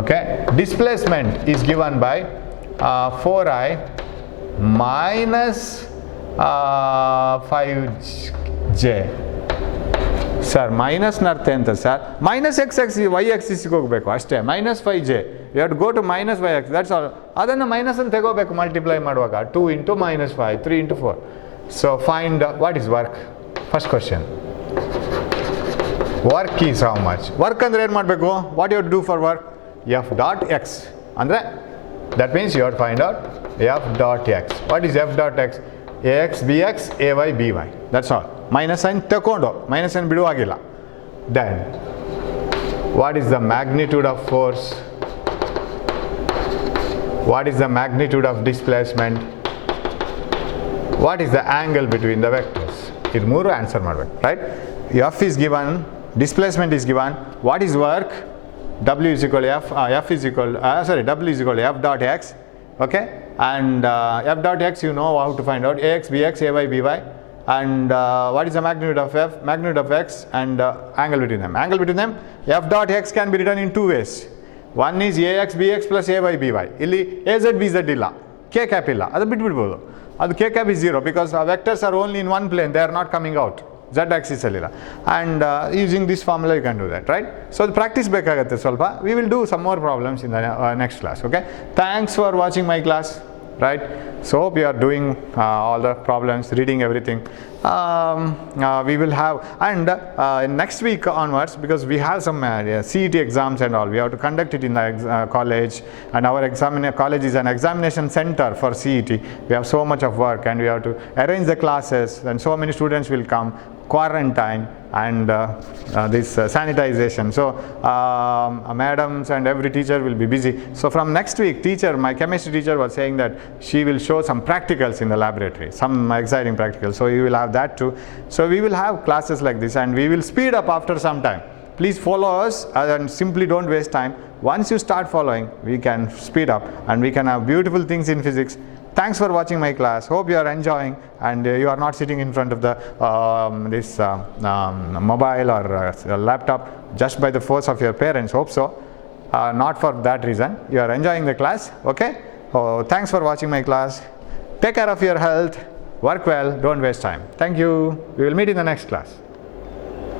Okay. Displacement is given by 4i minus 5j. Sir ಮೈನಸ್ನ ಅರ್ಥ ಎಂತ sir? Minus X axis Y ಎಕ್ಸಿಸ್ಗೆ ಹೋಗಬೇಕು ಅಷ್ಟೇ. Minus 5j, you have to go to minus y axis, that's all. ಅದನ್ನು minus ಅಂತ ತೆಗೋಬೇಕು multiply ಮಾಡುವಾಗ. 2 into minus 5, 3 into 4. So find what is work. First question, work is how much? Work ಅಂದರೆ ಏನು ಮಾಡಬೇಕು? What you have to do for work? F dot X ಅಂದರೆ that means you have to find out F dot X. What is F dot X? AX BX AY BY, that's all. Minus sign ತಗೊಂಡು, minus sign ಬಿಡುವಾಗಿಲ್ಲ. Then what is the magnitude of force? What is the magnitude of displacement? What is the angle between the vectors? ಇದು ಮೂರು answer ಮಾಡಬೇಕು, right? F is given, displacement is given, what is work? W is equal to F, W is equal to F dot X, okay? And F dot X, you know how to find out, AX, BX, AY, BY. And what is the magnitude of F? Magnitude of X and angle between them. Angle between them, F dot X can be written in two ways. One is AX, BX plus AY, BY. ಇಲ್ಲಿ AZ, BZ ಇಲ್ಲ, K cap ಇಲ್ಲ, ಅದು ಬಿಟ್ಬಿಡ್ಬೋದು. ಅದು K cap is 0 because vectors are only in one plane, they are not coming out. Z axis alila, and using this formula you can do that, right? So the practice ಬೇಕಾಗುತ್ತೆ ಸ್ವಲ್ಪ. We will do some more problems in the next class, okay? Thanks for watching my class, right? So hope you are doing all the problems, reading everything. We will have, and next week onwards, because we have some CET exams and all, we have to conduct it in the college, and our college is an examination center for CET. We have so much of work, and we have to arrange the classes, and so many students will come, quarantine, and this sanitization. So madams and every teacher will be busy. So from next week, my chemistry teacher was saying that she will show some practicals in the laboratory, some exciting practicals. So you will have that too. So we will have classes like this, and we will speed up after some time. Please follow us and simply don't waste time. Once you start following, we can speed up and we can have beautiful things in physics. Thanks for watching my class. Hope you are enjoying, and you are not sitting in front of the mobile or laptop just by the force of your parents. Hope so. Not for that reason. You are enjoying the class, okay? Thanks for watching my class. Take care of your health. Work well. Don't waste time. Thank you. We will meet in the next class.